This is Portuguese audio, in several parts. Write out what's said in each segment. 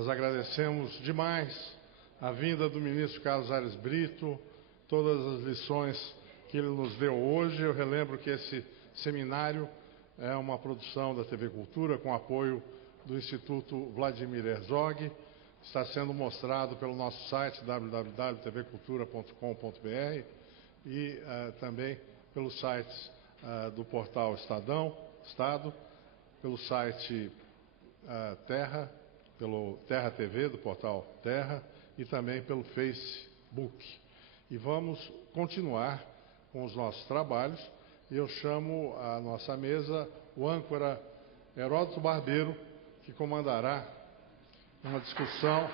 Nós agradecemos demais a vinda do ministro Carlos Aires Brito, todas as lições que ele nos deu hoje. Eu relembro que esse seminário é uma produção da TV Cultura com apoio do Instituto Vladimir Herzog. Está sendo mostrado pelo nosso site www.tvcultura.com.br e também pelos sites do portal Estado, pelo site Terra, pelo Terra TV, do portal Terra, e também pelo Facebook. E vamos continuar com os nossos trabalhos. E eu chamo à nossa mesa o âncora Heródoto Barbeiro, que comandará uma discussão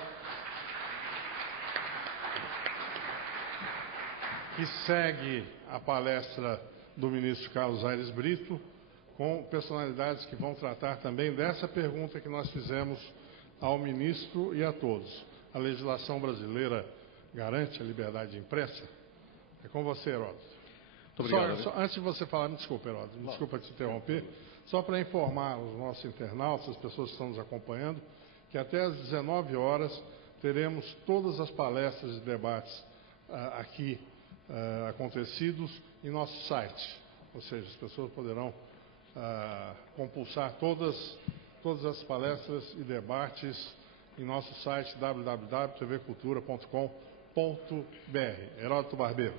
que segue a palestra do ministro Carlos Aires Brito, com personalidades que vão tratar também dessa pergunta que nós fizemos ao ministro e a todos. A legislação brasileira garante a liberdade de imprensa? É com você, Heródoto. Muito obrigado. Antes de você falar, me desculpa, Heródoto, me desculpa te interromper, só para informar os nossos internautas, as pessoas que estão nos acompanhando, que até às 19 horas teremos todas as palestras e debates aqui acontecidos em nosso site. Ou seja, as pessoas poderão compulsar todas as palestras e debates em nosso site www.tvcultura.com.br. Heródoto Barbeiro.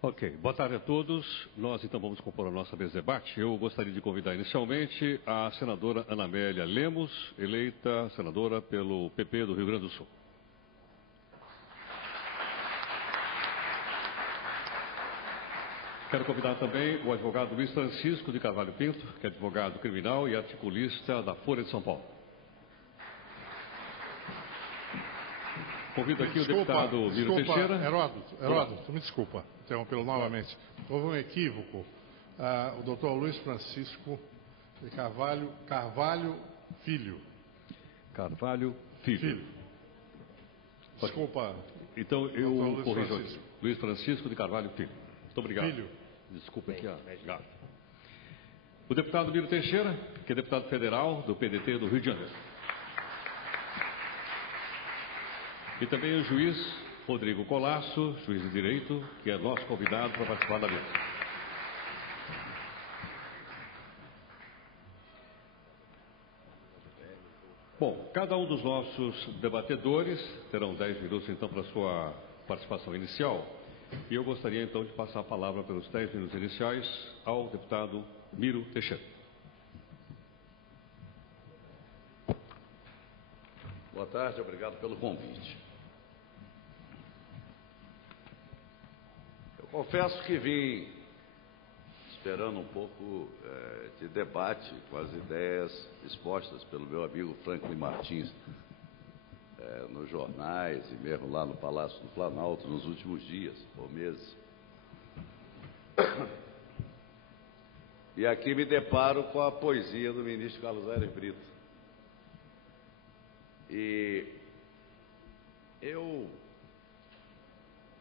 Ok, boa tarde a todos. Nós então vamos compor a nossa mesa de debate. Eu gostaria de convidar inicialmente a senadora Ana Amélia Lemos, eleita senadora pelo PP do Rio Grande do Sul. Quero convidar também o advogado Luiz Francisco de Carvalho Pinto, que é advogado criminal e articulista da Folha de São Paulo. Convido aqui o deputado Miro Teixeira. Heródoto, me desculpa, interrompê-lo novamente. Houve um equívoco. O doutor Luiz Francisco de Carvalho Filho. Carvalho Filho. Desculpa. Então eu corrijo aqui. Luiz Francisco de Carvalho Filho. Muito obrigado. Filho. Desculpa aqui a gato. O deputado Miro Teixeira, que é deputado federal do PDT do Rio de Janeiro. E também o juiz Rodrigo Colasso, juiz de direito, que é nosso convidado para participar da mesa. Bom, cada um dos nossos debatedores terão 10 minutos então para a sua participação inicial. E eu gostaria então de passar a palavra pelos 10 minutos iniciais ao deputado Miro Teixeira. Boa tarde, obrigado pelo convite. Eu confesso que vim esperando um pouco de debate com as ideias expostas pelo meu amigo Franklin Martins nos jornais e mesmo lá no Palácio do Planalto nos últimos dias ou meses. E aqui me deparo com a poesia do ministro Carlos Aires Brito. E eu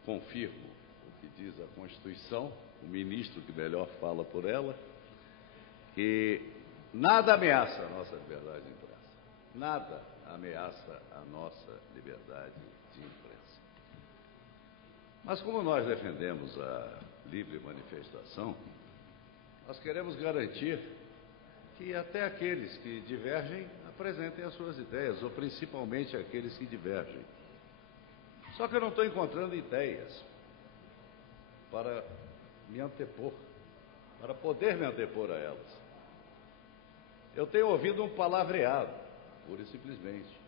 confirmo o que diz a Constituição, o ministro que melhor fala por ela, que nada ameaça a nossa liberdade de imprensa. Nada ameaça a nossa liberdade de imprensa. Mas como nós defendemos a livre manifestação, nós queremos garantir que até aqueles que divergem apresentem as suas ideias, ou principalmente aqueles que divergem. Só que eu não estou encontrando ideias para me antepor, para poder me antepor a elas. Eu tenho ouvido um palavreado, pura e simplesmente.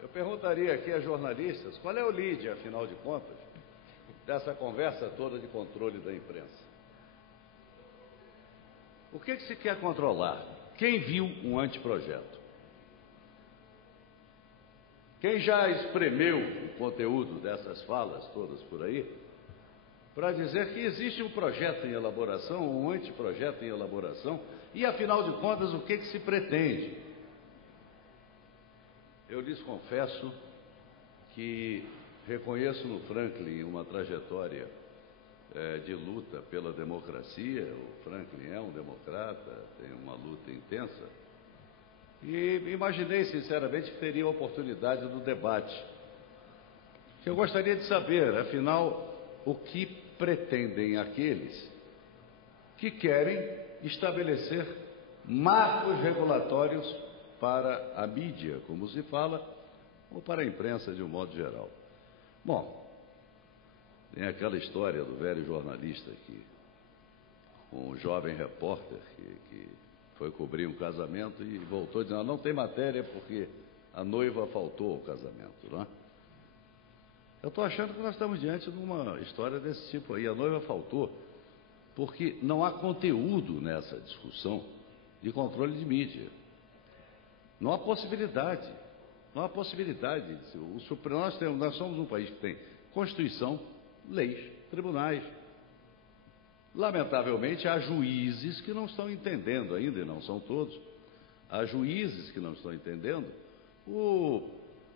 Eu perguntaria aqui a jornalistas, qual é o lead, afinal de contas, dessa conversa toda de controle da imprensa? O que se quer controlar? Quem viu um anteprojeto? Quem já espremeu o conteúdo dessas falas todas por aí, para dizer que existe um projeto em elaboração, um anteprojeto em elaboração, e afinal de contas o que se pretende? Eu lhes confesso que reconheço no Franklin uma trajetória de luta pela democracia. O Franklin é um democrata, tem uma luta intensa, E imaginei, sinceramente, que teria a oportunidade do debate. Eu gostaria de saber, afinal, o que pretendem aqueles que querem estabelecer marcos regulatórios para a mídia, como se fala, ou para a imprensa de um modo geral. Bom, tem aquela história do velho jornalista um jovem repórter que foi cobrir um casamento e voltou dizendo: não tem matéria porque a noiva faltou ao casamento, não é? Eu estou achando que nós estamos diante de uma história desse tipo aí. A noiva faltou porque não há conteúdo nessa discussão de controle de mídia. Não há possibilidade. Não há possibilidade. Nós somos um país que tem Constituição, leis, tribunais. Lamentavelmente, há juízes que não estão entendendo ainda, e não são todos, há juízes que não estão entendendo o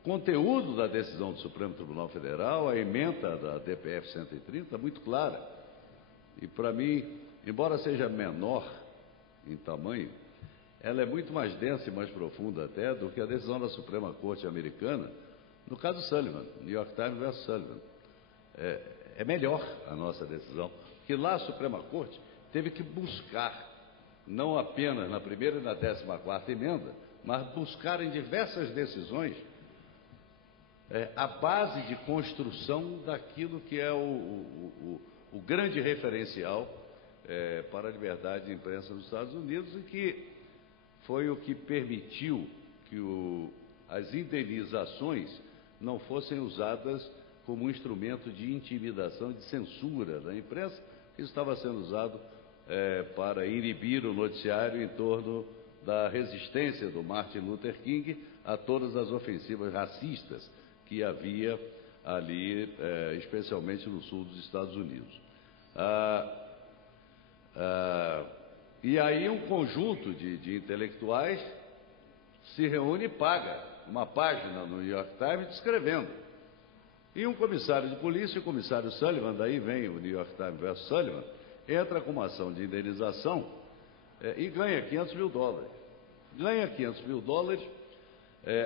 conteúdo da decisão do Supremo Tribunal Federal, a ementa da DPF 130, muito clara. E para mim, embora seja menor em tamanho, ela é muito mais densa e mais profunda até do que a decisão da Suprema Corte americana, no caso Sullivan, New York Times versus Sullivan. É melhor a nossa decisão, que lá a Suprema Corte teve que buscar, não apenas na primeira e na 14ª emenda, mas buscar em diversas decisões a base de construção daquilo que é o grande referencial para a liberdade de imprensa nos Estados Unidos, e que foi o que permitiu que as indenizações não fossem usadas como um instrumento de intimidação e de censura da imprensa. Isso estava sendo usado para inibir o noticiário em torno da resistência do Martin Luther King a todas as ofensivas racistas que havia ali, especialmente no sul dos Estados Unidos. E aí um conjunto de intelectuais se reúne e paga uma página no New York Times descrevendo. E um comissário de polícia, o comissário Sullivan, daí vem o New York Times versus Sullivan, entra com uma ação de indenização e ganha $500 mil. Ganha $500 mil,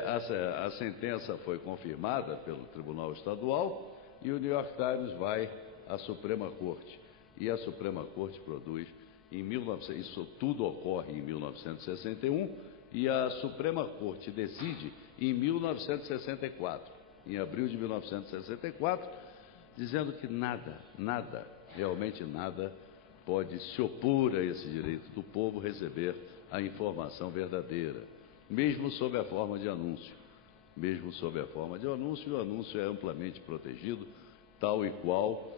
a sentença foi confirmada pelo Tribunal Estadual e o New York Times vai à Suprema Corte. E a Suprema Corte produz, isso tudo ocorre em 1961, e a Suprema Corte decide em 1964. Em abril de 1964, dizendo que nada, realmente nada, pode se opor a esse direito do povo receber a informação verdadeira, mesmo sob a forma de anúncio. Mesmo sob a forma de anúncio, o anúncio é amplamente protegido, tal e qual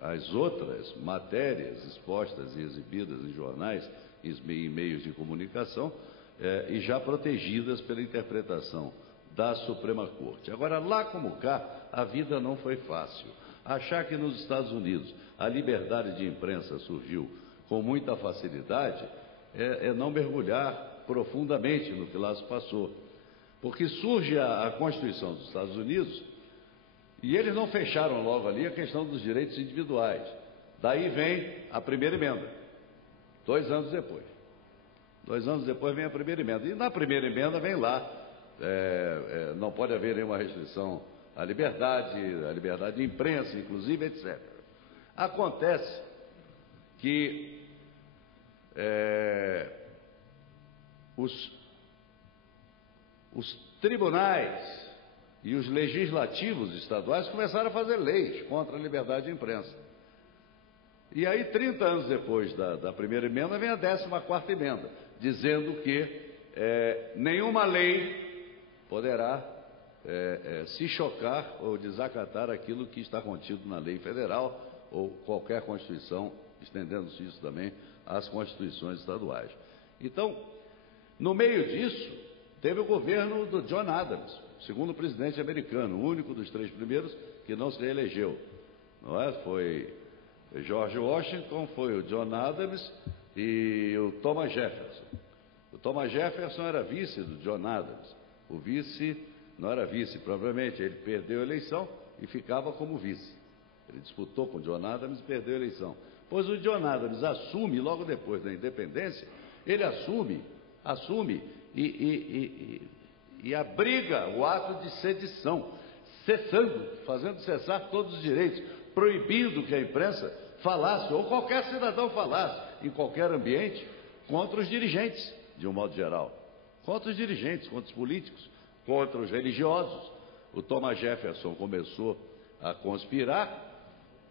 as outras matérias expostas e exibidas em jornais e em meios de comunicação, e já protegidas pela interpretação da Suprema Corte. Agora, lá como cá, a vida não foi fácil. Achar que nos Estados Unidos a liberdade de imprensa surgiu com muita facilidade é não mergulhar profundamente no que lá se passou. Porque surge a Constituição dos Estados Unidos e eles não fecharam logo ali a questão dos direitos individuais. Daí vem a primeira emenda, 2 anos depois. 2 anos depois vem a primeira emenda. E na primeira emenda vem lá, não pode haver nenhuma restrição à liberdade de imprensa, inclusive, etc. Acontece que os tribunais e os legislativos estaduais começaram a fazer leis contra a liberdade de imprensa. E aí, 30 anos depois da primeira emenda, vem a 14ª emenda, dizendo que nenhuma lei poderá se chocar ou desacatar aquilo que está contido na lei federal ou qualquer Constituição, estendendo-se isso também às Constituições estaduais. Então, no meio disso, teve o governo do John Adams, segundo presidente americano, o único dos 3 primeiros que não se reelegeu. Não é? Foi George Washington, foi o John Adams e o Thomas Jefferson. O Thomas Jefferson era vice do John Adams. O vice não era vice, provavelmente, ele perdeu a eleição e ficava como vice. Ele disputou com o John Adams e perdeu a eleição. Pois o John Adams assume, logo depois da independência, ele assume assume e abriga o ato de sedição, fazendo cessar todos os direitos, proibindo que a imprensa falasse, ou qualquer cidadão falasse, em qualquer ambiente, contra os dirigentes, de um modo geral. Contra os dirigentes, contra os políticos, contra os religiosos. O Thomas Jefferson começou a conspirar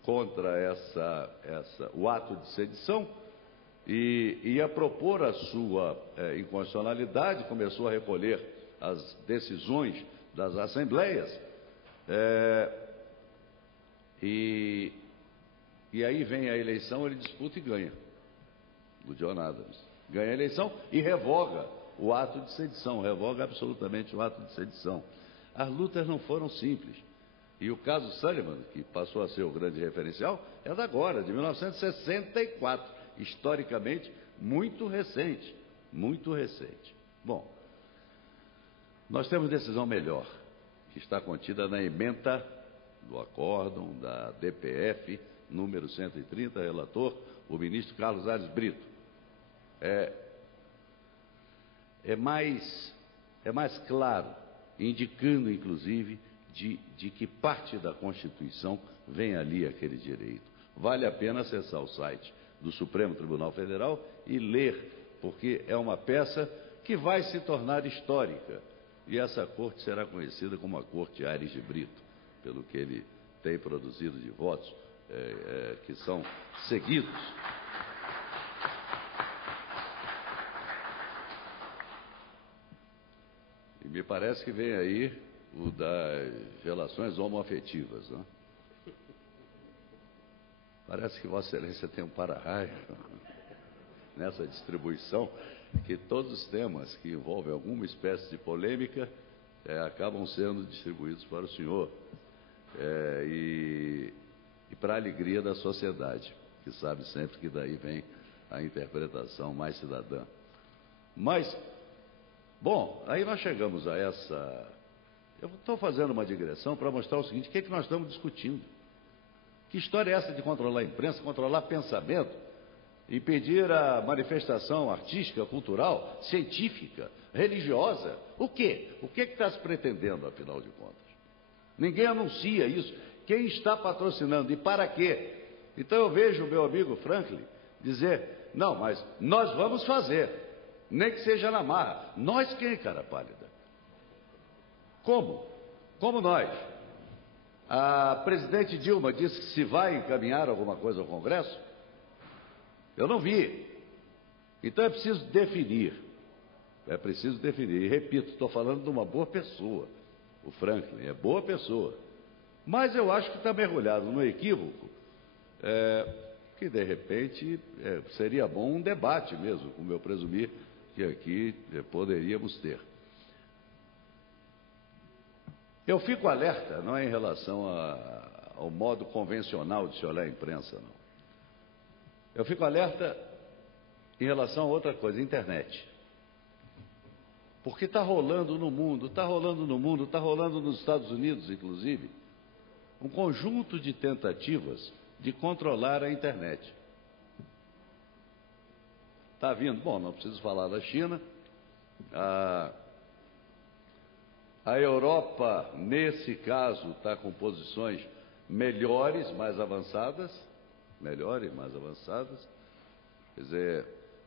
contra o ato de sedição e a propor a sua inconstitucionalidade, começou a recolher as decisões das assembleias, e aí vem a eleição, ele disputa e ganha, o John Adams. Ganha a eleição e revoga o ato de sedição, revoga absolutamente o ato de sedição. As lutas não foram simples. E o caso Sullivan, que passou a ser o grande referencial, é da agora, de 1964, historicamente muito recente, muito recente. Bom, nós temos decisão melhor, que está contida na ementa do acórdão da DPF, número 130, relator, o ministro Carlos Aires Brito. É mais claro, indicando, inclusive, de que parte da Constituição vem ali aquele direito. Vale a pena acessar o site do Supremo Tribunal Federal e ler, porque é uma peça que vai se tornar histórica. E essa corte será conhecida como a Corte Aires de Brito, pelo que ele tem produzido de votos, que são seguidos. E me parece que vem aí o das relações homoafetivas, né? Parece que Vossa Excelência tem um para-raio nessa distribuição, que todos os temas que envolvem alguma espécie de polêmica acabam sendo distribuídos para o senhor, e para a alegria da sociedade, que sabe sempre que daí vem a interpretação mais cidadã. Mas, bom, aí nós chegamos a essa... Eu estou fazendo uma digressão para mostrar o seguinte: o que é que nós estamos discutindo? Que história é essa de controlar a imprensa, controlar pensamento, impedir a manifestação artística, cultural, científica, religiosa? O quê? O que está se pretendendo, afinal de contas? Ninguém anuncia isso. Quem está patrocinando e para quê? Então eu vejo o meu amigo Franklin dizer: não, mas nós vamos fazer, nem que seja na marra. Nós quem, cara pálida? Como? Como nós? A presidente Dilma disse que se vai encaminhar alguma coisa ao Congresso? Eu não vi. Então é preciso definir. É preciso definir. E repito, estou falando de uma boa pessoa. O Franklin é boa pessoa. Mas eu acho que está mergulhado no equívoco, que de repente seria bom um debate mesmo, como eu presumi que aqui poderíamos ter. Eu fico alerta, não é em relação ao modo convencional de se olhar a imprensa, não. Eu fico alerta em relação a outra coisa, a internet. Porque está rolando no mundo, está rolando nos Estados Unidos, inclusive, um conjunto de tentativas de controlar a internet. Está vindo, bom, não preciso falar da China, a Europa, nesse caso, está com posições melhores, mais avançadas. Quer dizer,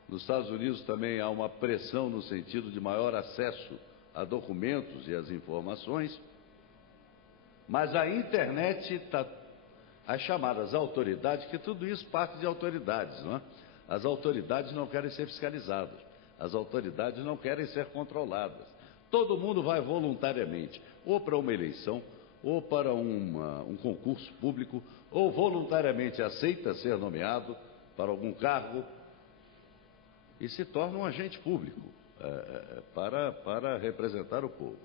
nos Estados Unidos também há uma pressão no sentido de maior acesso a documentos e às informações. Mas a internet está... As chamadas autoridades, que tudo isso parte de autoridades, não é? As autoridades não querem ser fiscalizadas. As autoridades não querem ser controladas. Todo mundo vai voluntariamente, ou para uma eleição, ou para um concurso público, ou voluntariamente aceita ser nomeado para algum cargo e se torna um agente público para representar o povo.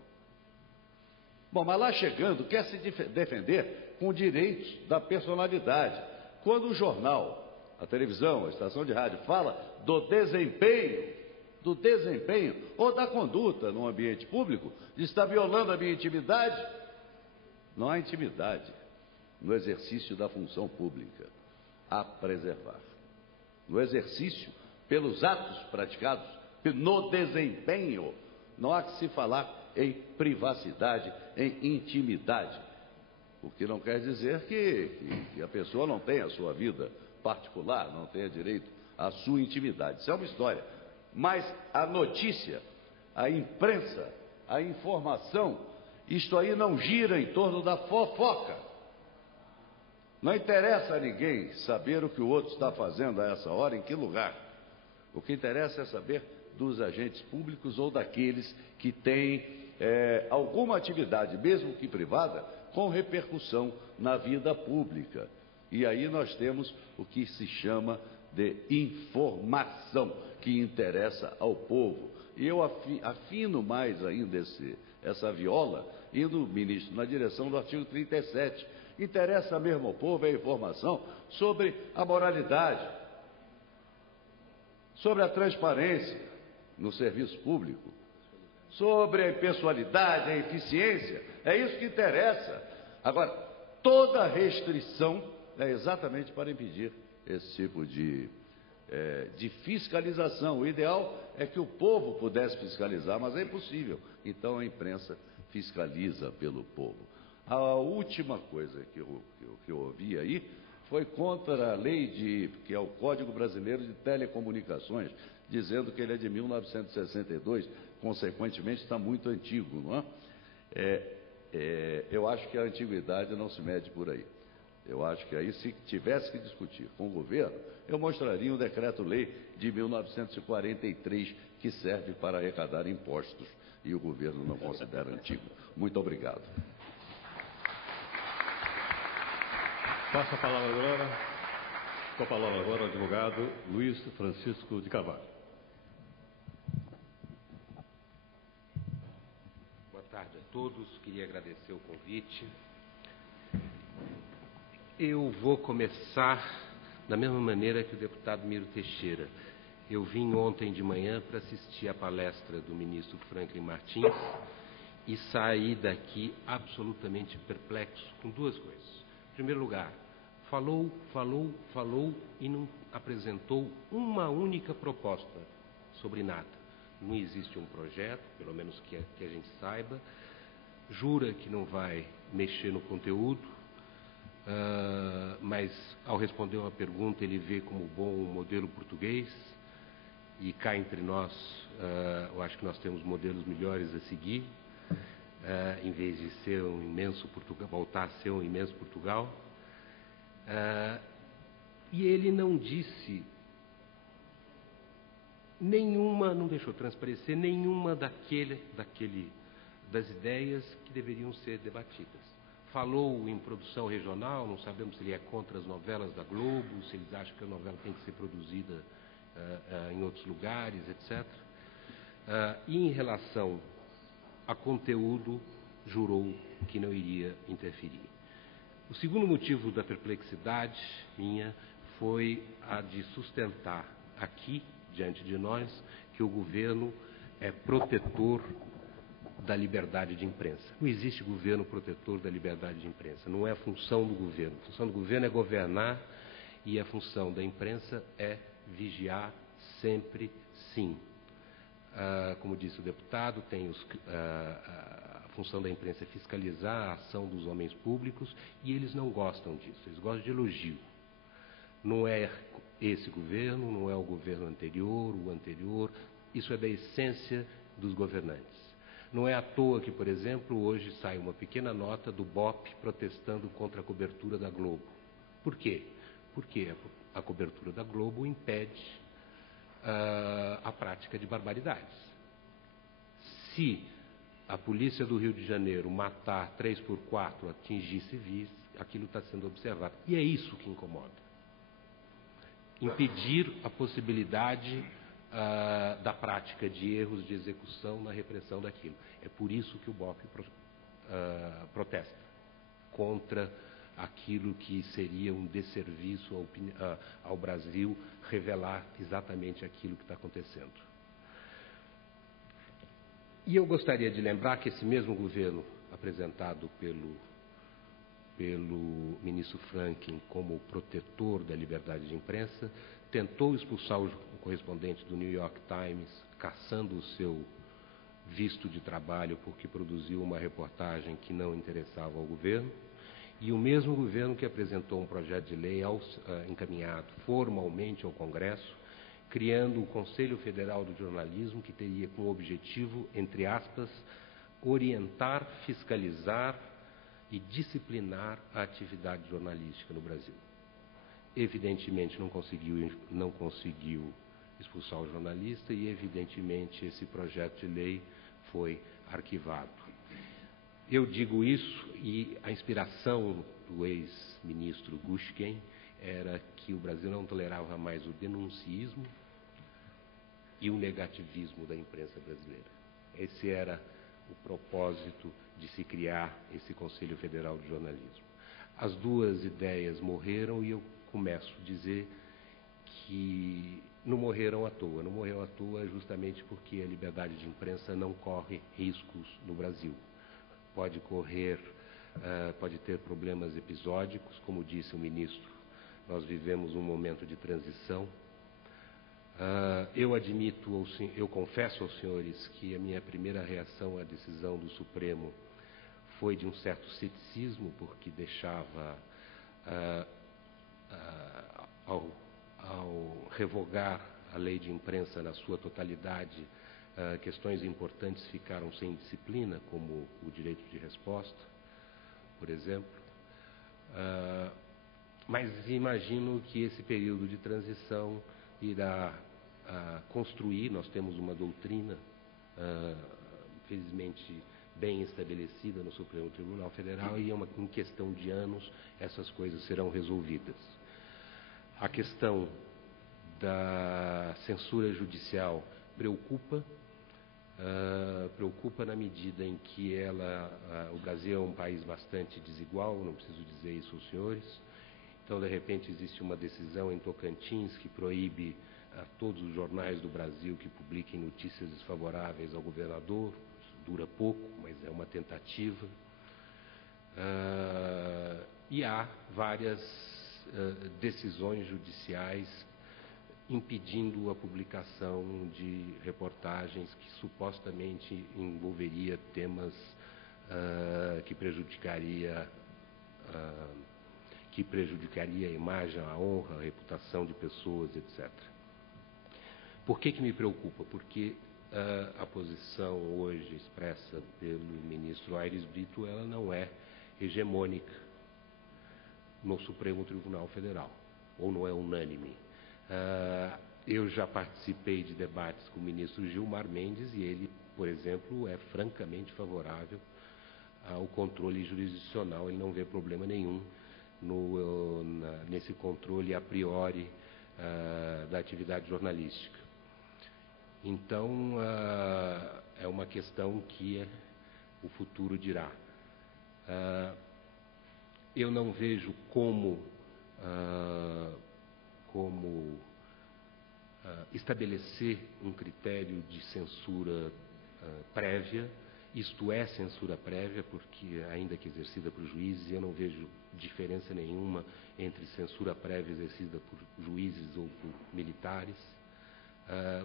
Bom, mas lá chegando, quer se defender com direitos da personalidade. Quando o jornal, a televisão, a estação de rádio fala do desempenho ou da conduta no ambiente público, de estar violando a minha intimidade, não há intimidade no exercício da função pública a preservar. No exercício, pelos atos praticados no desempenho. Não há que se falar em privacidade, em intimidade. O que não quer dizer que a pessoa não tenha a sua vida particular, não tenha direito à sua intimidade. Isso é uma história. Mas a notícia, a imprensa, a informação, isto aí não gira em torno da fofoca. Não interessa a ninguém saber o que o outro está fazendo a essa hora, em que lugar. O que interessa é saber dos agentes públicos ou daqueles que têm alguma atividade, mesmo que privada, com repercussão na vida pública. E aí nós temos o que se chama de informação, que interessa ao povo. E eu afino mais ainda essa viola, indo, ministro, na direção do artigo 37. Interessa mesmo ao povo a informação sobre a moralidade, sobre a transparência no serviço público, sobre a impessoalidade, a eficiência. É isso que interessa. Agora, toda restrição é exatamente para impedir esse tipo de fiscalização. O ideal é que o povo pudesse fiscalizar, mas é impossível. Então a imprensa fiscaliza pelo povo. A última coisa que eu ouvi aí foi contra a lei que é o Código Brasileiro de Telecomunicações, dizendo que ele é de 1962, consequentemente está muito antigo, não é? Eu acho que a antiguidade não se mede por aí. Eu acho que aí, se tivesse que discutir com o governo, eu mostraria o decreto-lei de 1943, que serve para arrecadar impostos, e o governo não considera antigo. Muito obrigado. Passa a palavra agora, com a palavra agora o advogado Luiz Francisco de Carvalho. Boa tarde a todos, queria agradecer o convite. Eu vou começar da mesma maneira que o deputado Miro Teixeira. Eu vim ontem de manhã para assistir à palestra do ministro Franklin Martins e saí daqui absolutamente perplexo com duas coisas. Em primeiro lugar, falou e não apresentou uma única proposta sobre nada. Não existe um projeto, pelo menos que a gente saiba. Jura que não vai mexer no conteúdo, mas ao responder uma pergunta ele vê como bom o modelo português, e cá entre nós eu acho que nós temos modelos melhores a seguir, em vez de ser um imenso Portugal, voltar a ser um imenso Portugal. E ele não disse nenhuma, não deixou transparecer nenhuma das ideias que deveriam ser debatidas. Falou em produção regional, não sabemos se ele é contra as novelas da Globo, se eles acham que a novela tem que ser produzida em outros lugares, etc. E em relação a conteúdo, jurou que não iria interferir. O segundo motivo da perplexidade minha foi a de sustentar aqui, diante de nós, que o governo é protetor da liberdade de imprensa. Não existe governo protetor da liberdade de imprensa. Não é a função do governo. A função do governo é governar e a função da imprensa é vigiar sempre, sim. Como disse o deputado, tem a função da imprensa é fiscalizar a ação dos homens públicos e eles não gostam disso. Eles gostam de elogio. Não é esse governo, não é o governo anterior, o anterior. Isso é da essência dos governantes. Não é à toa que, por exemplo, hoje sai uma pequena nota do BOP protestando contra a cobertura da Globo. Por quê? Porque a cobertura da Globo impede a prática de barbaridades. Se a polícia do Rio de Janeiro matar 3x4, atingir civis, aquilo está sendo observado. E é isso que incomoda. Impedir a possibilidade da prática de erros de execução na repressão daquilo. É por isso que o BOP protesta contra aquilo que seria um desserviço ao Brasil, revelar exatamente aquilo que está acontecendo. E eu gostaria de lembrar que esse mesmo governo apresentado pelo pelo ministro Franklin como protetor da liberdade de imprensa, tentou expulsar o correspondente do New York Times, caçando o seu visto de trabalho porque produziu uma reportagem que não interessava ao governo, e o mesmo governo que apresentou um projeto de lei encaminhado formalmente ao Congresso, criando o Conselho Federal do Jornalismo, que teria como objetivo, entre aspas, orientar, fiscalizar e disciplinar a atividade jornalística no Brasil. Evidentemente não conseguiu expulsar o jornalista e, evidentemente, esse projeto de lei foi arquivado. Eu digo isso e a inspiração do ex-ministro Gushken era que o Brasil não tolerava mais o denuncismo e o negativismo da imprensa brasileira. Esse era o propósito de se criar esse Conselho Federal de Jornalismo. As duas ideias morreram e eu começo a dizer que não morreram à toa. Não morreram à toa justamente porque a liberdade de imprensa não corre riscos no Brasil. Pode ter problemas episódicos, como disse o ministro, nós vivemos um momento de transição. Eu confesso aos senhores que a minha primeira reação à decisão do Supremo foi de um certo ceticismo, porque deixava, ao revogar a lei de imprensa na sua totalidade, questões importantes ficaram sem disciplina, como o direito de resposta, por exemplo. Mas imagino que esse período de transição irá construir, nós temos uma doutrina, infelizmente bem estabelecida no Supremo Tribunal Federal, e em questão de anos essas coisas serão resolvidas. A questão da censura judicial preocupa na medida em que o Brasil é um país bastante desigual, não preciso dizer isso aos senhores. Então, de repente, existe uma decisão em Tocantins que proíbe a todos os jornais do Brasil que publiquem notícias desfavoráveis ao governador. Isso dura pouco, mas é uma tentativa. E há várias decisões judiciais impedindo a publicação de reportagens que supostamente envolveria temas que prejudicariam a imagem, a honra, a reputação de pessoas, etc. Por que me preocupa? Porque a posição hoje expressa pelo ministro Aires Brito, ela não é hegemônica no Supremo Tribunal Federal, ou não é unânime. Eu já participei de debates com o ministro Gilmar Mendes e ele, por exemplo, é francamente favorável ao controle jurisdicional. Ele não vê problema nenhum nesse controle a priori da atividade jornalística. Então, é uma questão que o futuro dirá. Eu não vejo como estabelecer um critério de censura prévia. Isto é censura prévia, porque, ainda que exercida por juízes, eu não vejo diferença nenhuma entre censura prévia exercida por juízes ou por militares.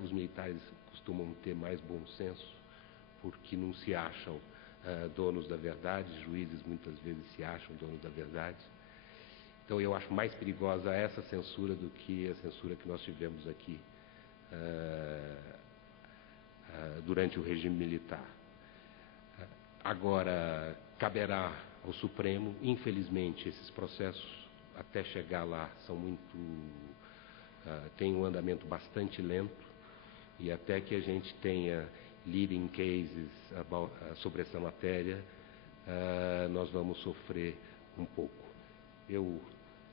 Os militares costumam ter mais bom senso, porque não se acham donos da verdade, juízes muitas vezes se acham donos da verdade. Então, eu acho mais perigosa essa censura do que a censura que nós tivemos aqui durante o regime militar. Agora, caberá ao Supremo, infelizmente, esses processos, até chegar lá, têm um andamento bastante lento, e até que a gente tenha leading cases sobre essa matéria, nós vamos sofrer um pouco. Eu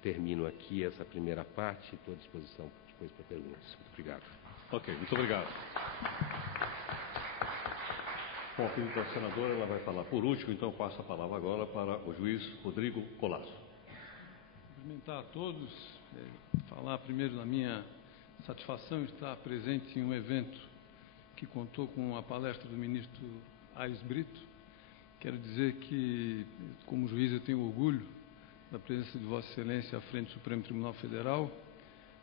termino aqui essa primeira parte e estou à disposição depois para perguntas. Muito obrigado. Ok, muito obrigado. Com a pedido da senadora, ela vai falar por último, então passo a palavra agora para o juiz Rodrigo Colasso. Cumprimentar a todos, falar primeiro da minha satisfação de estar presente em um evento que contou com a palestra do ministro Aires Brito. Quero dizer que, como juiz, eu tenho orgulho da presença de Vossa Excelência à frente do Supremo Tribunal Federal.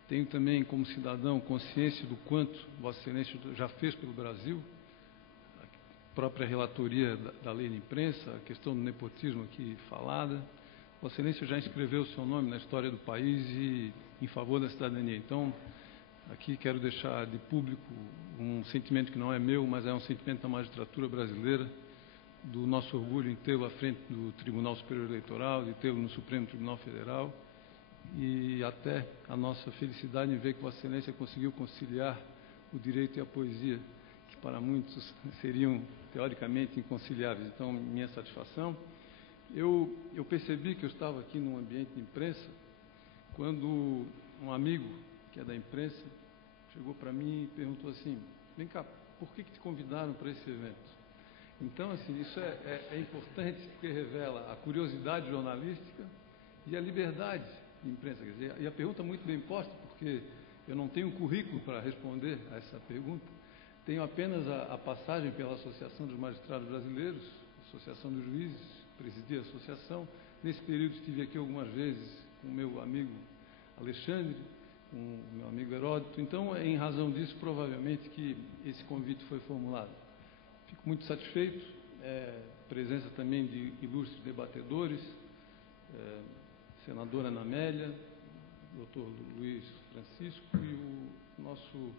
Tenho também, como cidadão, consciência do quanto Vossa Excelência já fez pelo Brasil, a própria relatoria da lei de imprensa, a questão do nepotismo aqui falada. Vossa Excelência já inscreveu o seu nome na história do país e em favor da cidadania. Então, aqui quero deixar de público um sentimento que não é meu, mas é um sentimento da magistratura brasileira, do nosso orgulho em tê-lo à frente do Tribunal Superior Eleitoral, de tê-lo no Supremo Tribunal Federal, e até a nossa felicidade em ver que Vossa Excelência conseguiu conciliar o direito e a poesia, que para muitos seriam teoricamente inconciliáveis. Então, minha satisfação. Eu percebi que eu estava aqui num ambiente de imprensa quando um amigo, que é da imprensa, chegou para mim e perguntou assim: vem cá, por que te convidaram para esse evento? Então, assim, isso é importante porque revela a curiosidade jornalística e a liberdade de imprensa. Quer dizer, e a pergunta muito bem posta, porque eu não tenho currículo para responder a essa pergunta, tenho apenas a passagem pela Associação dos Magistrados Brasileiros, Associação dos Juízes, presidi a associação. Nesse período estive aqui algumas vezes com o meu amigo Alexandre, com o meu amigo Heródoto. Então, é em razão disso, provavelmente, que esse convite foi formulado. Fico muito satisfeito, presença também de ilustres debatedores, senadora Ana Amélia, doutor Luiz Francisco e o nosso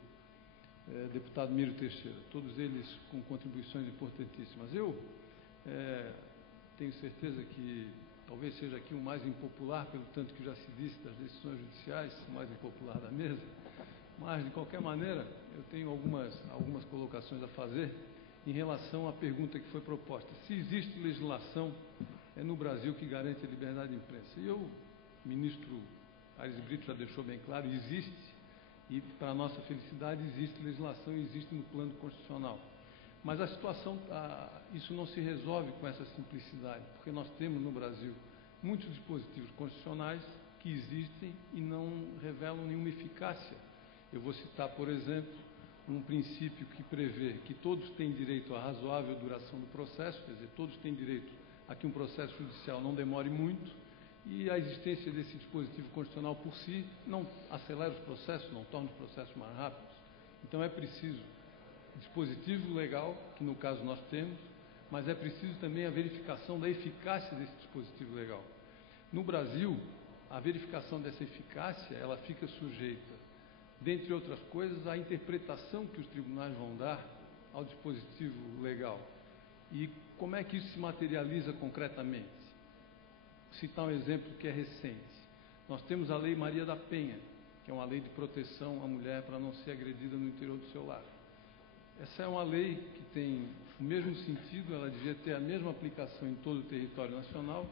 deputado Mírio Teixeira, todos eles com contribuições importantíssimas. Eu tenho certeza que talvez seja aqui o mais impopular, pelo tanto que já se disse das decisões judiciais, o mais impopular da mesa, mas, de qualquer maneira, eu tenho algumas colocações a fazer em relação à pergunta que foi proposta. Se existe legislação no Brasil que garante a liberdade de imprensa? E o ministro Aires Brito já deixou bem claro, existe, e para a nossa felicidade existe legislação e existe no plano constitucional. Mas a situação, isso não se resolve com essa simplicidade, porque nós temos no Brasil muitos dispositivos constitucionais que existem e não revelam nenhuma eficácia. Eu vou citar, por exemplo, um princípio que prevê que todos têm direito à razoável duração do processo, quer dizer, todos têm direito a que um processo judicial não demore muito, e a existência desse dispositivo constitucional por si não acelera os processos, não torna os processos mais rápidos. Então é preciso dispositivo legal, que no caso nós temos, mas é preciso também a verificação da eficácia desse dispositivo legal. No Brasil, a verificação dessa eficácia, ela fica sujeita, dentre outras coisas, à interpretação que os tribunais vão dar ao dispositivo legal. E como é que isso se materializa concretamente? Vou citar um exemplo que é recente. Nós temos a Lei Maria da Penha, que é uma lei de proteção à mulher para não ser agredida no interior do seu lar. Essa é uma lei que tem o mesmo sentido, ela devia ter a mesma aplicação em todo o território nacional,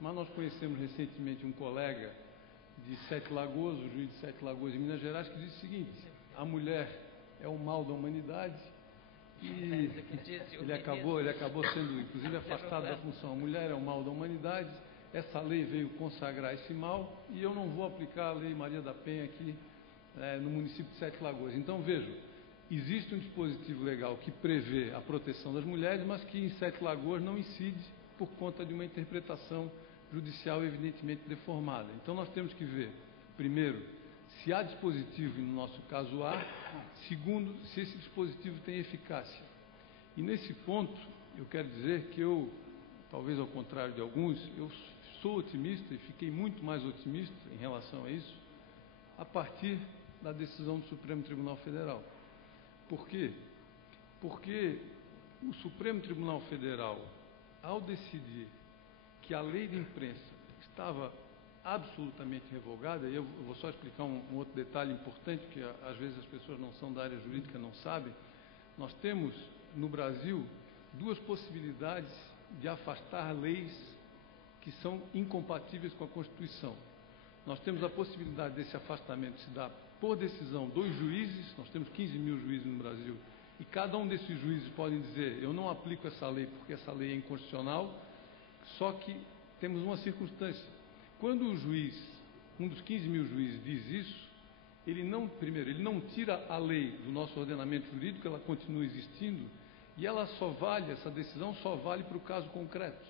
mas nós conhecemos recentemente um colega de Sete Lagoas, o juiz de Sete Lagoas de Minas Gerais, que disse o seguinte: a mulher é o mal da humanidade, e ele acabou sendo, inclusive, afastado da função. A mulher é o mal da humanidade, essa lei veio consagrar esse mal, e eu não vou aplicar a Lei Maria da Penha aqui no município de Sete Lagoas. Então, vejam, existe um dispositivo legal que prevê a proteção das mulheres, mas que em Sete Lagoas não incide por conta de uma interpretação judicial evidentemente deformada. Então nós temos que ver, primeiro, se há dispositivo, e no nosso caso há, segundo, se esse dispositivo tem eficácia. E nesse ponto, eu quero dizer que eu, talvez ao contrário de alguns, eu sou otimista e fiquei muito mais otimista em relação a isso, a partir da decisão do Supremo Tribunal Federal. Por quê? Porque o Supremo Tribunal Federal, ao decidir que a lei de imprensa estava absolutamente revogada, e eu vou só explicar um outro detalhe importante, que às vezes as pessoas não são da área jurídica, não sabem. Nós temos no Brasil duas possibilidades de afastar leis que são incompatíveis com a Constituição. Nós temos a possibilidade desse afastamento se dar por decisão dos juízes, nós temos 15 mil juízes no Brasil, e cada um desses juízes pode dizer: eu não aplico essa lei porque essa lei é inconstitucional. Só que temos uma circunstância: quando o juiz, um dos 15 mil juízes, diz isso, ele não tira a lei do nosso ordenamento jurídico, ela continua existindo, e ela essa decisão só vale para o caso concreto.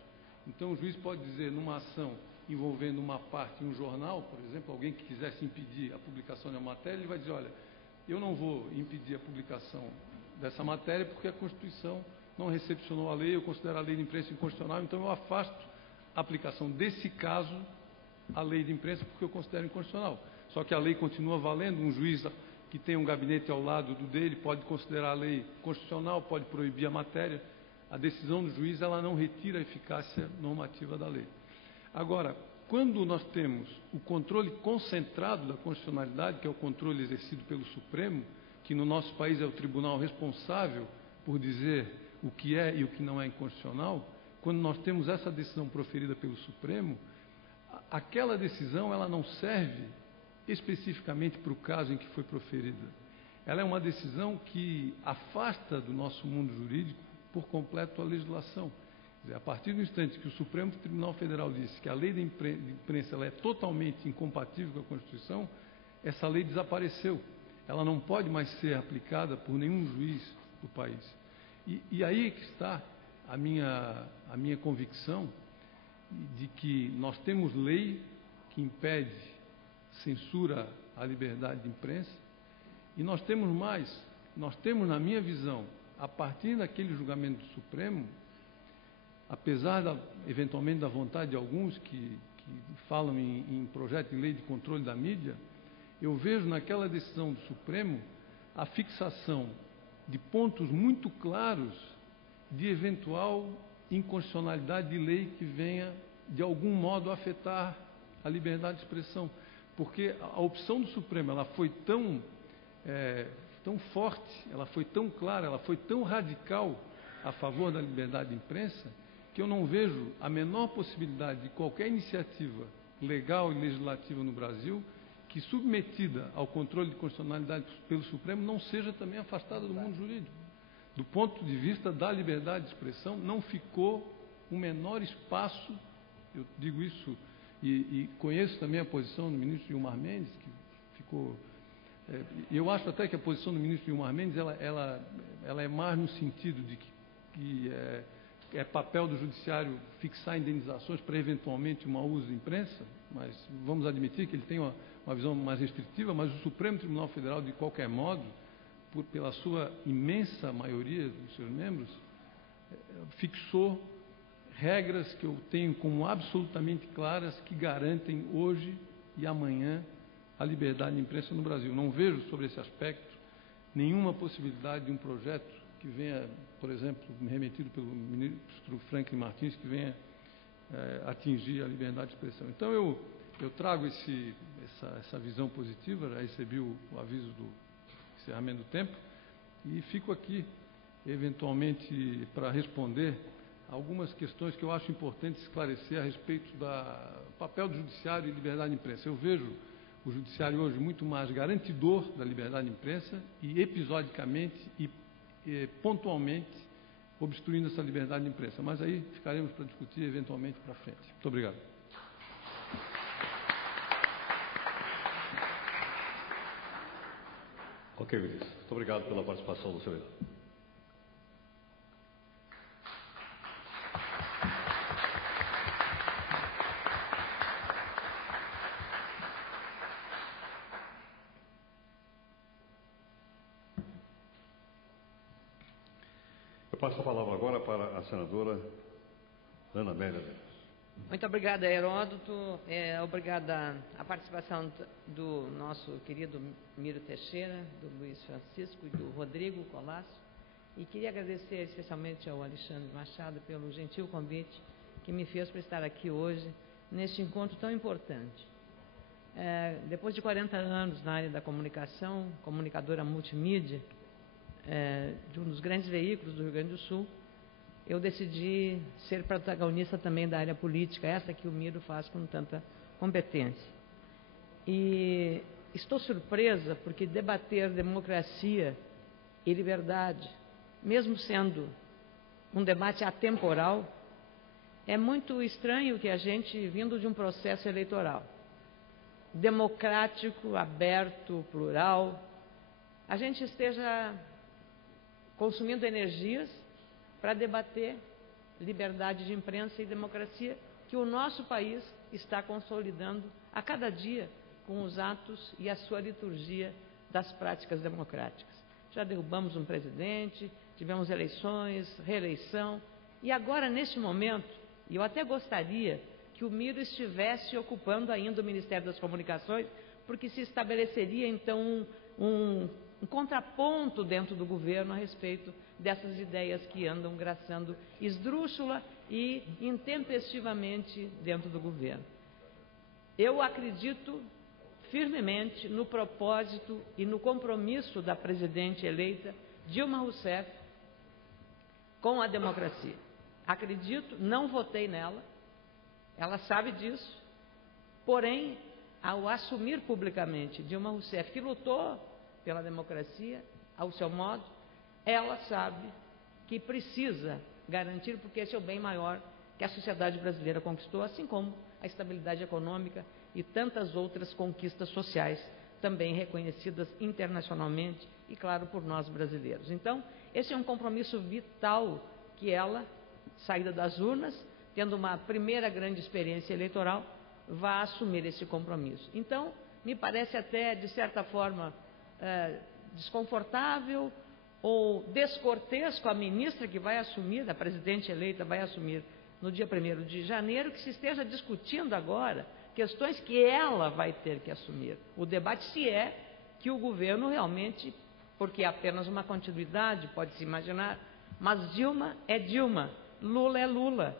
Então o juiz pode dizer, numa ação envolvendo uma parte em um jornal, por exemplo, alguém que quisesse impedir a publicação de uma matéria, ele vai dizer, olha, eu não vou impedir a publicação dessa matéria porque a Constituição não recepcionou a lei, eu considero a lei de imprensa inconstitucional, então eu afasto a aplicação desse caso à lei de imprensa porque eu considero inconstitucional. Só que a lei continua valendo, um juiz que tem um gabinete ao lado do dele pode considerar a lei constitucional, pode proibir a matéria. A decisão do juiz, ela não retira a eficácia normativa da lei. Agora, quando nós temos o controle concentrado da constitucionalidade, que é o controle exercido pelo Supremo, que no nosso país é o tribunal responsável por dizer o que é e o que não é inconstitucional, quando nós temos essa decisão proferida pelo Supremo, aquela decisão ela não serve especificamente para o caso em que foi proferida. Ela é uma decisão que afasta do nosso mundo jurídico por completo a legislação. Quer dizer, a partir do instante que o Supremo Tribunal Federal disse que a lei de imprensa ela é totalmente incompatível com a Constituição, essa lei desapareceu. Ela não pode mais ser aplicada por nenhum juiz do país. E aí que está a minha convicção de que nós temos lei que impede, censura a liberdade de imprensa, e nós temos mais, nós temos, na minha visão, a partir daquele julgamento do Supremo, apesar eventualmente da vontade de alguns que falam em projeto de lei de controle da mídia, eu vejo naquela decisão do Supremo a fixação de pontos muito claros de eventual inconstitucionalidade de lei que venha, de algum modo, afetar a liberdade de expressão. Porque a opção do Supremo ela foi tão forte, ela foi tão clara, ela foi tão radical a favor da liberdade de imprensa, que eu não vejo a menor possibilidade de qualquer iniciativa legal e legislativa no Brasil que, submetida ao controle de constitucionalidade pelo Supremo, não seja também afastada do mundo jurídico. Do ponto de vista da liberdade de expressão, não ficou o menor espaço, eu digo isso, e conheço também a posição do ministro Gilmar Mendes, que ficou... eu acho até que a posição do ministro Gilmar Mendes, ela é mais no sentido de que é papel do judiciário fixar indenizações para eventualmente um mau uso de imprensa, mas vamos admitir que ele tem uma visão mais restritiva, mas o Supremo Tribunal Federal, de qualquer modo, pela sua imensa maioria dos seus membros, fixou regras que eu tenho como absolutamente claras que garantem hoje e amanhã a liberdade de imprensa no Brasil. Não vejo sobre esse aspecto nenhuma possibilidade de um projeto que venha, por exemplo, remetido pelo ministro Franklin Martins, que venha atingir a liberdade de expressão. Então eu trago essa visão positiva, já recebi o aviso do encerramento do tempo e fico aqui eventualmente para responder algumas questões que eu acho importante esclarecer a respeito do papel do judiciário e liberdade de imprensa. Eu vejo o judiciário hoje muito mais garantidor da liberdade de imprensa e episodicamente e pontualmente obstruindo essa liberdade de imprensa. Mas aí ficaremos para discutir eventualmente para frente. Muito obrigado. Ok, ministro. Muito obrigado pela participação do senhor. Eu passo a palavra agora para a senadora Ana Amélia. Muito obrigada, Heródoto. Obrigada a participação do nosso querido Miro Teixeira, do Luiz Francisco e do Rodrigo Colasso. E queria agradecer especialmente ao Alexandre Machado pelo gentil convite que me fez para estar aqui hoje, neste encontro tão importante. Depois de 40 anos na área da comunicação, comunicadora multimídia, de um dos grandes veículos do Rio Grande do Sul, eu decidi ser protagonista também da área política, essa que o Miro faz com tanta competência. E estou surpresa porque debater democracia e liberdade, mesmo sendo um debate atemporal, é muito estranho que a gente, vindo de um processo eleitoral democrático, aberto, plural, a gente esteja consumindo energias para debater liberdade de imprensa e democracia, que o nosso país está consolidando a cada dia com os atos e a sua liturgia das práticas democráticas. Já derrubamos um presidente, tivemos eleições, reeleição, e agora, neste momento, e eu até gostaria que o Miro estivesse ocupando ainda o Ministério das Comunicações, porque se estabeleceria, então, um contraponto dentro do governo a respeito dessas ideias que andam graçando esdrúxula e intempestivamente dentro do governo. Eu acredito firmemente no propósito e no compromisso da presidente eleita Dilma Rousseff com a democracia. Acredito, não votei nela, ela sabe disso, porém, ao assumir publicamente Dilma Rousseff, que lutou pela democracia, ao seu modo, ela sabe que precisa garantir, porque esse é o bem maior que a sociedade brasileira conquistou, assim como a estabilidade econômica e tantas outras conquistas sociais, também reconhecidas internacionalmente e, claro, por nós brasileiros. Então, esse é um compromisso vital que ela, saída das urnas, tendo uma primeira grande experiência eleitoral, vá assumir esse compromisso. Então, me parece até, de certa forma, desconfortável ou descortês com a ministra que vai assumir, a presidente eleita vai assumir no dia 1º de janeiro, que se esteja discutindo agora questões que ela vai ter que assumir. O debate se é que o governo realmente, porque é apenas uma continuidade, pode-se imaginar, mas Dilma é Dilma, Lula é Lula,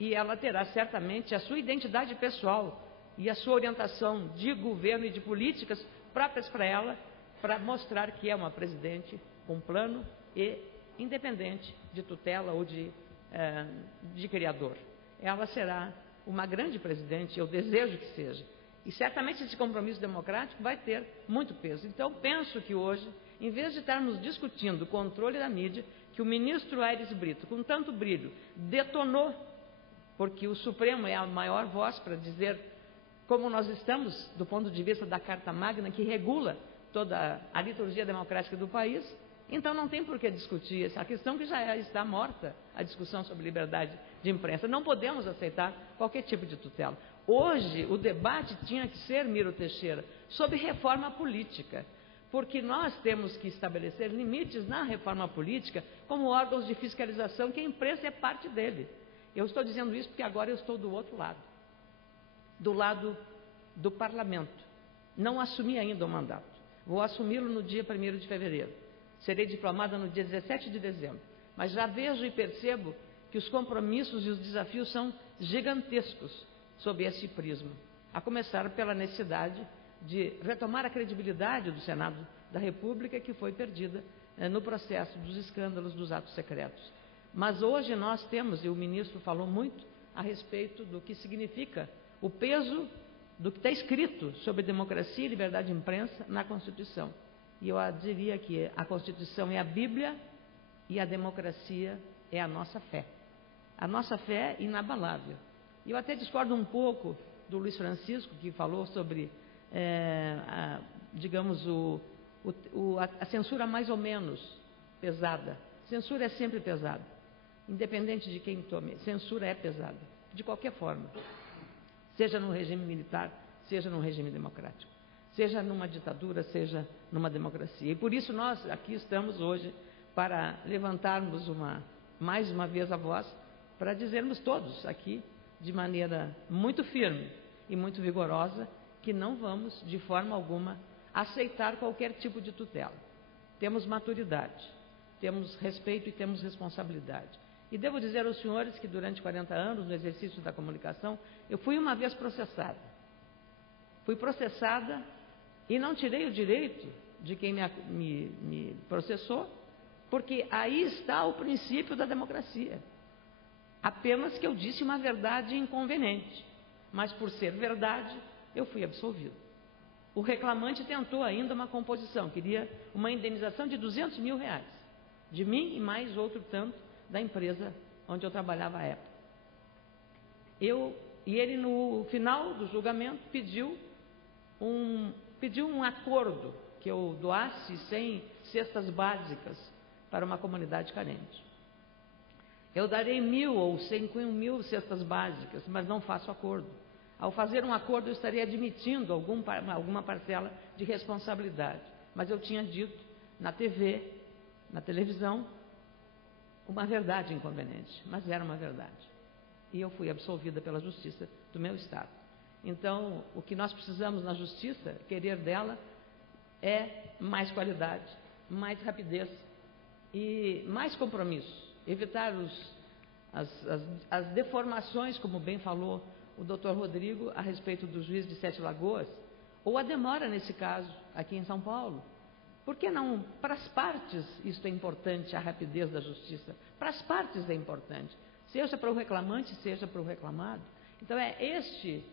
e ela terá certamente a sua identidade pessoal e a sua orientação de governo e de políticas próprias para ela, para mostrar que é uma presidente com plano e independente de tutela ou de criador. Ela será uma grande presidente, eu desejo que seja. E certamente esse compromisso democrático vai ter muito peso. Então, penso que hoje, em vez de estarmos discutindo o controle da mídia, que o ministro Aires Brito, com tanto brilho, detonou, porque o Supremo é a maior voz para dizer como nós estamos, do ponto de vista da Carta Magna, que regula toda a liturgia democrática do país, então não tem por que discutir essa questão, que já está morta, a discussão sobre liberdade de imprensa. Não podemos aceitar qualquer tipo de tutela. Hoje, o debate tinha que ser, Miro Teixeira, sobre reforma política, porque nós temos que estabelecer limites na reforma política como órgãos de fiscalização, que a imprensa é parte dele. Eu estou dizendo isso porque agora eu estou do outro lado, do lado do parlamento. Não assumi ainda o mandato. Vou assumi-lo no dia 1º de fevereiro. Serei diplomada no dia 17 de dezembro. Mas já vejo e percebo que os compromissos e os desafios são gigantescos sob esse prisma. A começar pela necessidade de retomar a credibilidade do Senado da República, que foi perdida no processo dos escândalos dos atos secretos. Mas hoje nós temos, e o ministro falou muito a respeito do que significa o peso do que está escrito sobre democracia e liberdade de imprensa na Constituição. E eu diria que a Constituição é a Bíblia e a democracia é a nossa fé. A nossa fé é inabalável. E eu até discordo um pouco do Luiz Francisco, que falou sobre, a censura mais ou menos pesada. Censura é sempre pesada, independente de quem tome. Censura é pesada, de qualquer forma. Seja no regime militar, seja no regime democrático. Seja numa ditadura, seja numa democracia. E por isso nós aqui estamos hoje para levantarmos mais uma vez a voz, para dizermos todos aqui, de maneira muito firme e muito vigorosa, que não vamos, de forma alguma, aceitar qualquer tipo de tutela. Temos maturidade, temos respeito e temos responsabilidade. E devo dizer aos senhores que durante 40 anos, no exercício da comunicação, eu fui uma vez processada. Fui processada e não tirei o direito de quem me processou, porque aí está o princípio da democracia. Apenas que eu disse uma verdade inconveniente, mas por ser verdade, eu fui absolvido. O reclamante tentou ainda uma composição, queria uma indenização de R$200 mil, de mim e mais outro tanto da empresa onde eu trabalhava à época. E ele, no final do julgamento, pediu um acordo que eu doasse 100 cestas básicas para uma comunidade carente. Eu darei 1.000 ou 1.000 cestas básicas, mas não faço acordo. Ao fazer um acordo, eu estaria admitindo alguma parcela de responsabilidade. Mas eu tinha dito na TV, na televisão, uma verdade inconveniente, mas era uma verdade. E eu fui absolvida pela Justiça do meu Estado. Então, o que nós precisamos na Justiça, querer dela, é mais qualidade, mais rapidez e mais compromisso. Evitar as deformações, como bem falou o doutor Rodrigo, a respeito do juiz de Sete Lagoas, ou a demora, nesse caso, aqui em São Paulo. Por que não? Para as partes isso é importante, a rapidez da justiça. Para as partes é importante, seja para o reclamante, seja para o reclamado. Então é este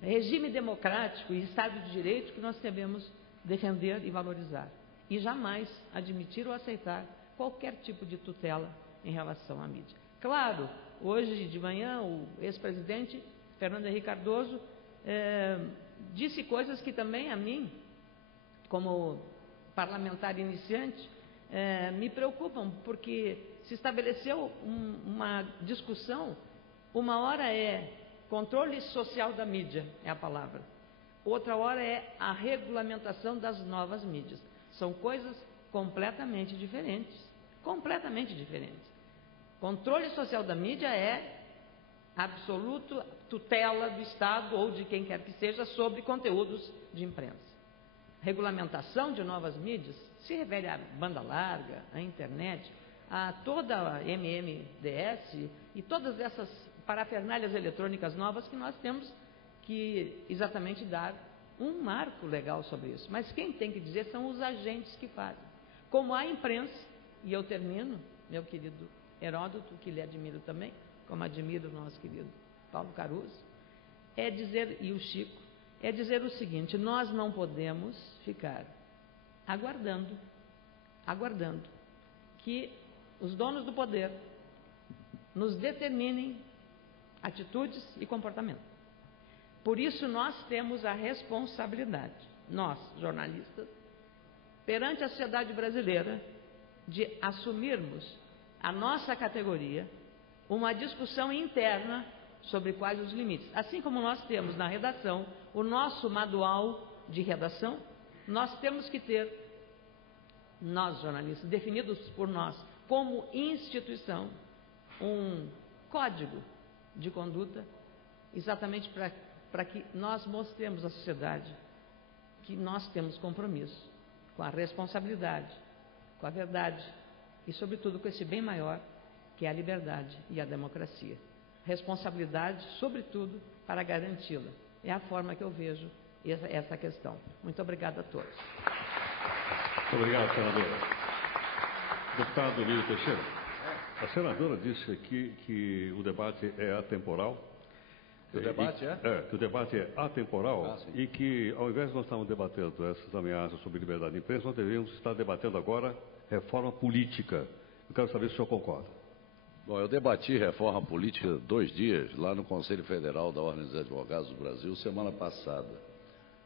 regime democrático e Estado de Direito que nós devemos defender e valorizar. E jamais admitir ou aceitar qualquer tipo de tutela em relação à mídia. Claro, hoje de manhã o ex-presidente Fernando Henrique Cardoso disse coisas que também a mim, como parlamentar iniciante, me preocupam, porque se estabeleceu uma discussão, uma hora é controle social da mídia, é a palavra, outra hora é a regulamentação das novas mídias. São coisas completamente diferentes, completamente diferentes. Controle social da mídia é absoluto tutela do Estado ou de quem quer que seja sobre conteúdos de imprensa. Regulamentação de novas mídias se refere à banda larga, à internet, a toda a MMDS e todas essas parafernálias eletrônicas novas que nós temos que exatamente dar um marco legal sobre isso. Mas quem tem que dizer são os agentes que fazem. Como a imprensa, e eu termino, meu querido Heródoto, que lhe admiro também, como admiro o nosso querido Paulo Caruso, e o Chico, é dizer o seguinte: nós não podemos ficar aguardando que os donos do poder nos determinem atitudes e comportamento. Por isso nós temos a responsabilidade, nós, jornalistas, perante a sociedade brasileira, de assumirmos a nossa categoria, uma discussão interna sobre quais os limites. Assim como nós temos na redação o nosso manual de redação, nós temos que ter, nós jornalistas, definidos por nós como instituição, um código de conduta, exatamente para que nós mostremos à sociedade que nós temos compromisso com a responsabilidade, com a verdade e, sobretudo, com esse bem maior, que é a liberdade e a democracia. Responsabilidade, sobretudo, para garanti-la. É a forma que eu vejo essa questão. Muito obrigada a todos. Muito obrigado, senadora. Deputado Emílio Teixeira, a senadora disse aqui que o debate é atemporal. O debate que o debate é atemporal e que, ao invés de nós estarmos debatendo essas ameaças sobre liberdade de imprensa, nós deveríamos estar debatendo agora reforma política. Eu quero saber se o senhor concorda. Bom, eu debati reforma política 2 dias lá no Conselho Federal da Ordem dos Advogados do Brasil semana passada.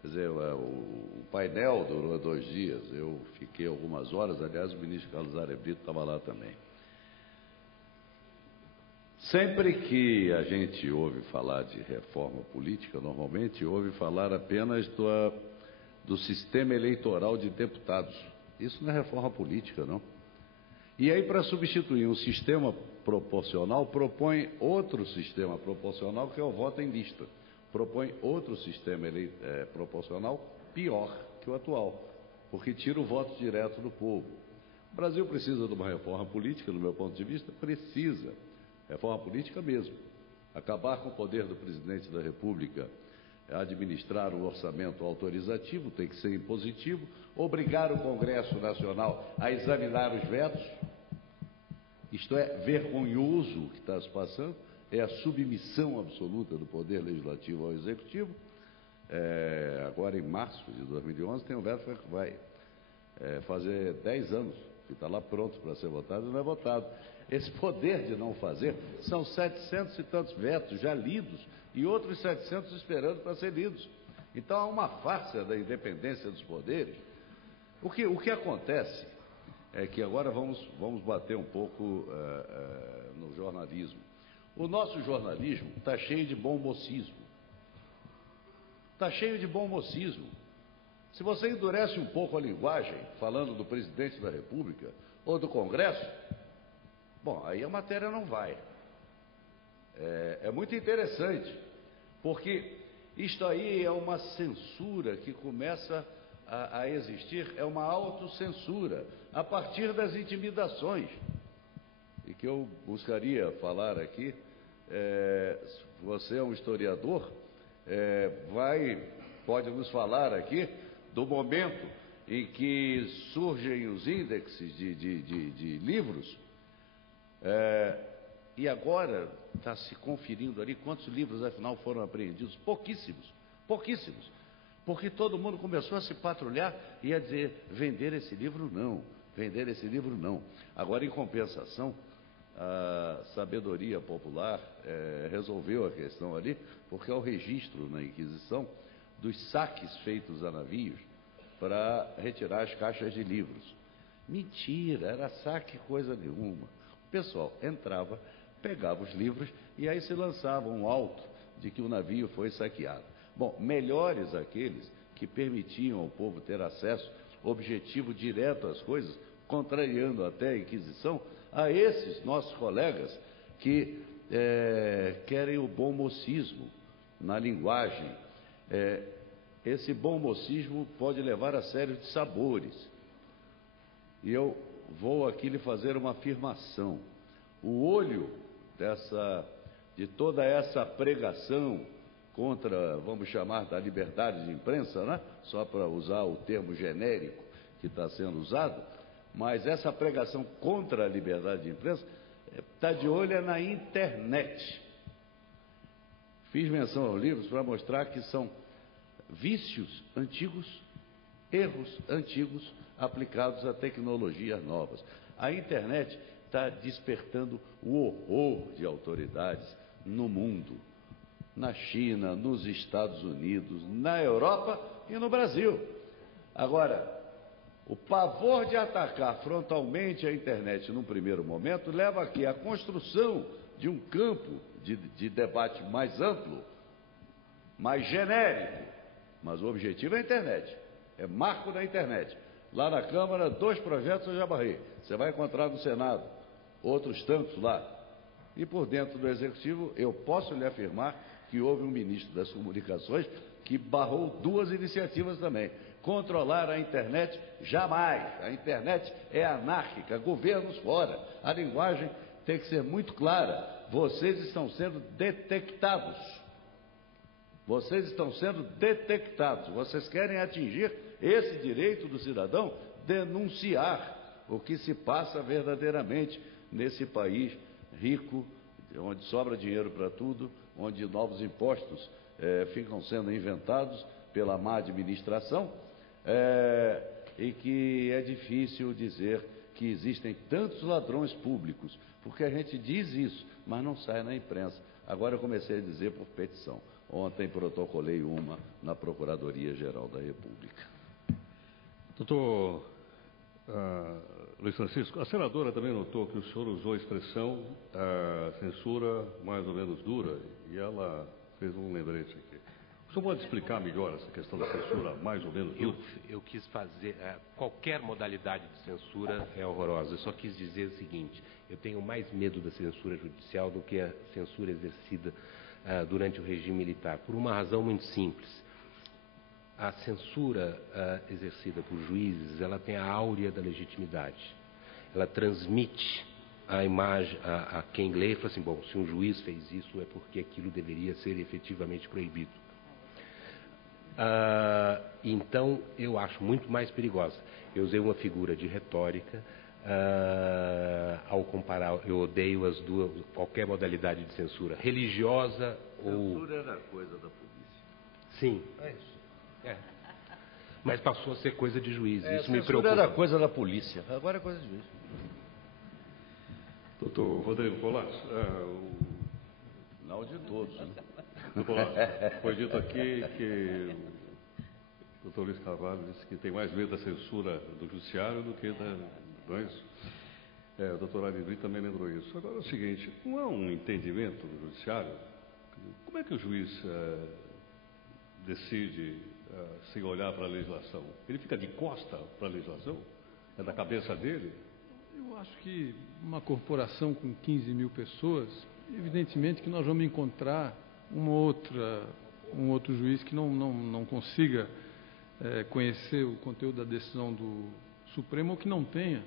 Quer dizer, o painel durou 2 dias, eu fiquei algumas horas, aliás, o ministro Carlos Aires Brito estava lá também. Sempre que a gente ouve falar de reforma política, normalmente ouve falar apenas do sistema eleitoral de deputados. Isso não é reforma política, não. E aí, para substituir um sistema proporcional, propõe outro sistema proporcional, que é o voto em lista. Propõe outro sistema proporcional pior que o atual, porque tira o voto direto do povo. O Brasil precisa de uma reforma política, no meu ponto de vista, precisa. Reforma política mesmo. Acabar com o poder do presidente da República, administrar o orçamento autorizativo, tem que ser impositivo, obrigar o Congresso Nacional a examinar os vetos. Isto é vergonhoso o que está se passando, é a submissão absoluta do Poder Legislativo ao Executivo. Agora, em março de 2011, tem um veto que vai fazer 10 anos, que está lá pronto para ser votado e não é votado. Esse poder de não fazer, são 700 e tantos vetos já lidos e outros 700 esperando para ser lidos. Então, há uma farsa da independência dos poderes. O que acontece é que agora vamos bater um pouco no jornalismo. O nosso jornalismo está cheio de bom mocismo. está cheio de bom mocismo. Se você endurece um pouco a linguagem, falando do presidente da República ou do Congresso, bom, aí a matéria não vai. É muito interessante, porque isto aí é uma censura que começa a existir, é uma autocensura, a partir das intimidações. E que eu buscaria falar aqui, você é um historiador, pode nos falar aqui do momento em que surgem os índices de livros, e agora está se conferindo ali quantos livros afinal foram apreendidos. Pouquíssimos, pouquíssimos, porque todo mundo começou a se patrulhar e a dizer, vender esse livro não, vender esse livro não. Agora, em compensação, a sabedoria popular resolveu a questão ali, porque há o registro na Inquisição dos saques feitos a navios para retirar as caixas de livros. Mentira, era saque coisa nenhuma. O pessoal entrava, pegava os livros e aí se lançava um auto de que o navio foi saqueado. Bom, melhores aqueles que permitiam ao povo ter acesso objetivo direto às coisas, contrariando até a Inquisição, a esses nossos colegas que querem o bom mocismo na linguagem. Esse bom mocismo pode levar a sério de sabores. E eu vou aqui lhe fazer uma afirmação. O olho de toda essa pregação contra, vamos chamar, da liberdade de imprensa, né? Só para usar o termo genérico que está sendo usado, mas essa pregação contra a liberdade de imprensa está de olho na internet. Fiz menção aos livros para mostrar que são vícios antigos, erros antigos aplicados a tecnologias novas. A internet está despertando o horror de autoridades no mundo, na China, nos Estados Unidos, na Europa e no Brasil. Agora, o pavor de atacar frontalmente a internet num primeiro momento leva aqui à construção de um campo de debate mais amplo, mais genérico, mas o objetivo é a internet, é marco da internet. Lá na Câmara, 2 projetos eu já barrei, você vai encontrar no Senado outros tantos lá. E por dentro do Executivo, eu posso lhe afirmar que houve um ministro das Comunicações que barrou 2 iniciativas também. Controlar a internet, jamais. A internet é anárquica, governos fora. A linguagem tem que ser muito clara. Vocês estão sendo detectados. Vocês estão sendo detectados. Vocês querem atingir esse direito do cidadão, denunciar o que se passa verdadeiramente nesse país rico, onde sobra dinheiro para tudo, onde novos impostos ficam sendo inventados pela má administração, e que é difícil dizer que existem tantos ladrões públicos, porque a gente diz isso, mas não sai na imprensa. Agora eu comecei a dizer por petição. Ontem protocolei uma na Procuradoria-Geral da República. Doutor Luiz Francisco, a senadora também notou que o senhor usou a expressão censura mais ou menos dura, e ela fez um lembrete aqui. O senhor pode explicar melhor essa questão da censura mais ou menos dura? Eu quis fazer... qualquer modalidade de censura é horrorosa. Eu só quis dizer o seguinte: eu tenho mais medo da censura judicial do que a censura exercida durante o regime militar, por uma razão muito simples. A censura exercida por juízes, ela tem a áurea da legitimidade. Ela transmite a imagem a quem lê e fala assim, bom, se um juiz fez isso é porque aquilo deveria ser efetivamente proibido. Então, eu acho muito mais perigosa. Eu usei uma figura de retórica ao comparar, eu odeio as duas, qualquer modalidade de censura, religiosa ou... Censura era coisa da polícia. Sim. É isso. Mas passou a ser coisa de juiz, isso me preocupa. Censura era coisa da polícia, agora é coisa de juiz. Doutor Rodrigo Colasso, Não de todos, né? Doutor Colasso, foi dito aqui que o doutor Luiz Carvalho disse que tem mais medo da censura do judiciário do que da... Não é isso? O doutor Aires Brito também lembrou isso. Agora é o seguinte, não há um entendimento do judiciário? Como é que o juiz decide sem olhar para a legislação? Ele fica de costa para a legislação? É da cabeça dele? Eu acho que uma corporação com 15 mil pessoas, evidentemente que nós vamos encontrar um outro juiz que não consiga conhecer o conteúdo da decisão do Supremo ou que não tenha,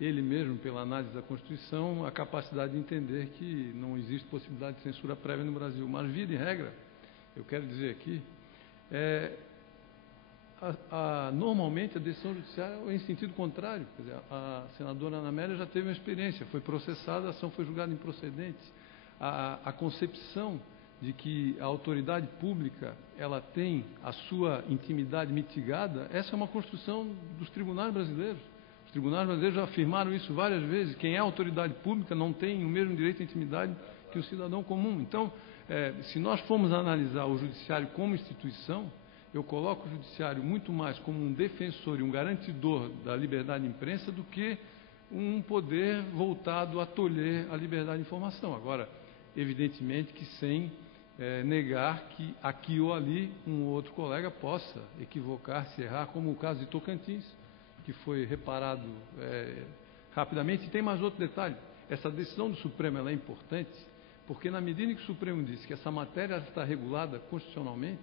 ele mesmo, pela análise da Constituição, a capacidade de entender que não existe possibilidade de censura prévia no Brasil. Mas, via de regra, eu quero dizer aqui, normalmente a decisão judiciária é em sentido contrário. Quer dizer, a senadora Ana Amélia já teve uma experiência, foi processada, a ação foi julgada improcedente. A concepção de que a autoridade pública ela tem a sua intimidade mitigada, essa é uma construção dos tribunais brasileiros. Os tribunais brasileiros já afirmaram isso várias vezes. Quem é autoridade pública não tem o mesmo direito à intimidade que o cidadão comum. Então, se nós formos analisar o judiciário como instituição, eu coloco o judiciário muito mais como um defensor e um garantidor da liberdade de imprensa do que um poder voltado a tolher a liberdade de informação. Agora, evidentemente que sem negar que aqui ou ali um ou outro colega possa equivocar-se, errar, como o caso de Tocantins, que foi reparado rapidamente. E tem mais outro detalhe, essa decisão do Supremo ela é importante, porque na medida em que o Supremo disse que essa matéria está regulada constitucionalmente,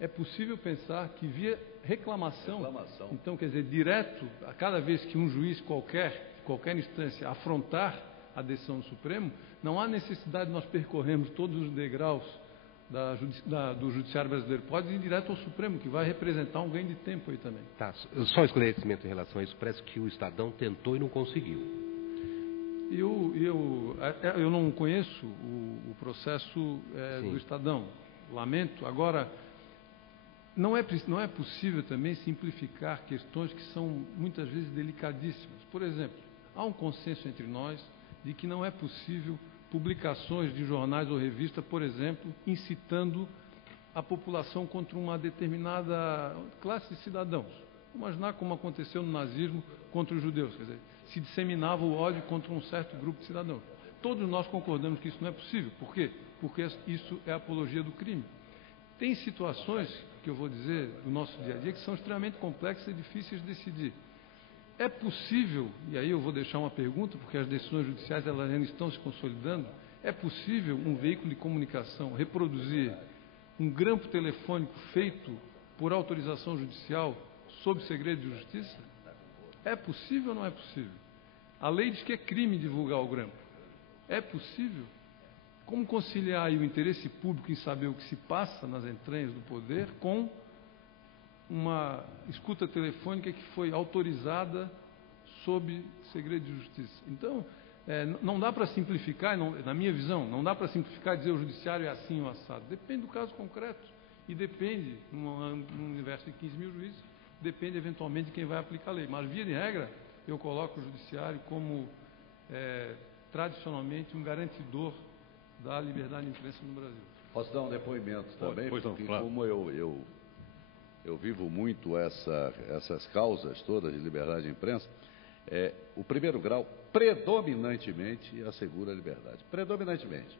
é possível pensar que via reclamação, então, quer dizer, direto, a cada vez que um juiz qualquer instância afrontar a decisão do Supremo, não há necessidade de nós percorrermos todos os degraus do judiciário brasileiro. Pode ir direto ao Supremo, que vai representar um ganho de tempo aí também. Tá, só esclarecimento em relação a isso, parece que o Estadão tentou e não conseguiu. Eu não conheço o processo do Estadão, lamento. Agora, não é possível também simplificar questões que são muitas vezes delicadíssimas. Por exemplo, há um consenso entre nós de que não é possível publicações de jornais ou revistas, por exemplo, incitando a população contra uma determinada classe de cidadãos. Vamos imaginar como aconteceu no nazismo contra os judeus, quer dizer, se disseminava o ódio contra um certo grupo de cidadãos. Todos nós concordamos que isso não é possível. Por quê? Porque isso é apologia do crime. Tem situações, que eu vou dizer, do nosso dia a dia, que são extremamente complexas e difíceis de decidir. É possível, e aí eu vou deixar uma pergunta, porque as decisões judiciais elas ainda estão se consolidando, é possível um veículo de comunicação reproduzir um grampo telefônico feito por autorização judicial sob segredo de justiça? É possível ou não é possível? A lei diz que é crime divulgar o grampo. É possível? Como conciliar aí o interesse público em saber o que se passa nas entranhas do poder com uma escuta telefônica que foi autorizada sob segredo de justiça? Então, não dá para simplificar, na minha visão, não dá para simplificar e dizer o judiciário é assim ou assado. Depende do caso concreto e depende, num universo de 15 mil juízes, depende eventualmente de quem vai aplicar a lei. Mas, via de regra, eu coloco o judiciário como, tradicionalmente, um garantidor da liberdade de imprensa no Brasil. Posso dar um depoimento também? Pois não, porque claro. Como eu vivo muito essas causas todas de liberdade de imprensa, o primeiro grau predominantemente assegura a liberdade. Predominantemente.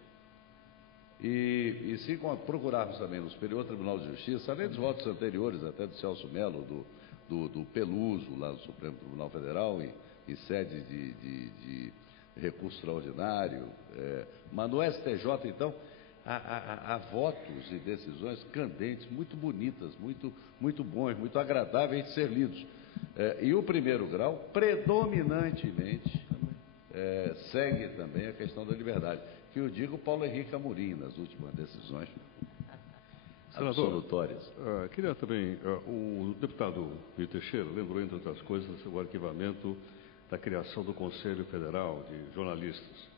E se procurarmos também no Superior Tribunal de Justiça, além dos votos anteriores, até do Celso Mello, do Peluso, lá do Supremo Tribunal Federal, em sede de recurso extraordinário, mas no STJ, então, há votos e decisões candentes, muito bonitas, muito bons, muito agradáveis de ser lidos. E o primeiro grau, predominantemente, segue também a questão da liberdade, que eu digo Paulo Henrique Amorim, nas últimas decisões absolutórias. Queria também, o deputado Miro Teixeira lembrou, entre outras coisas, o arquivamento da criação do Conselho Federal de Jornalistas.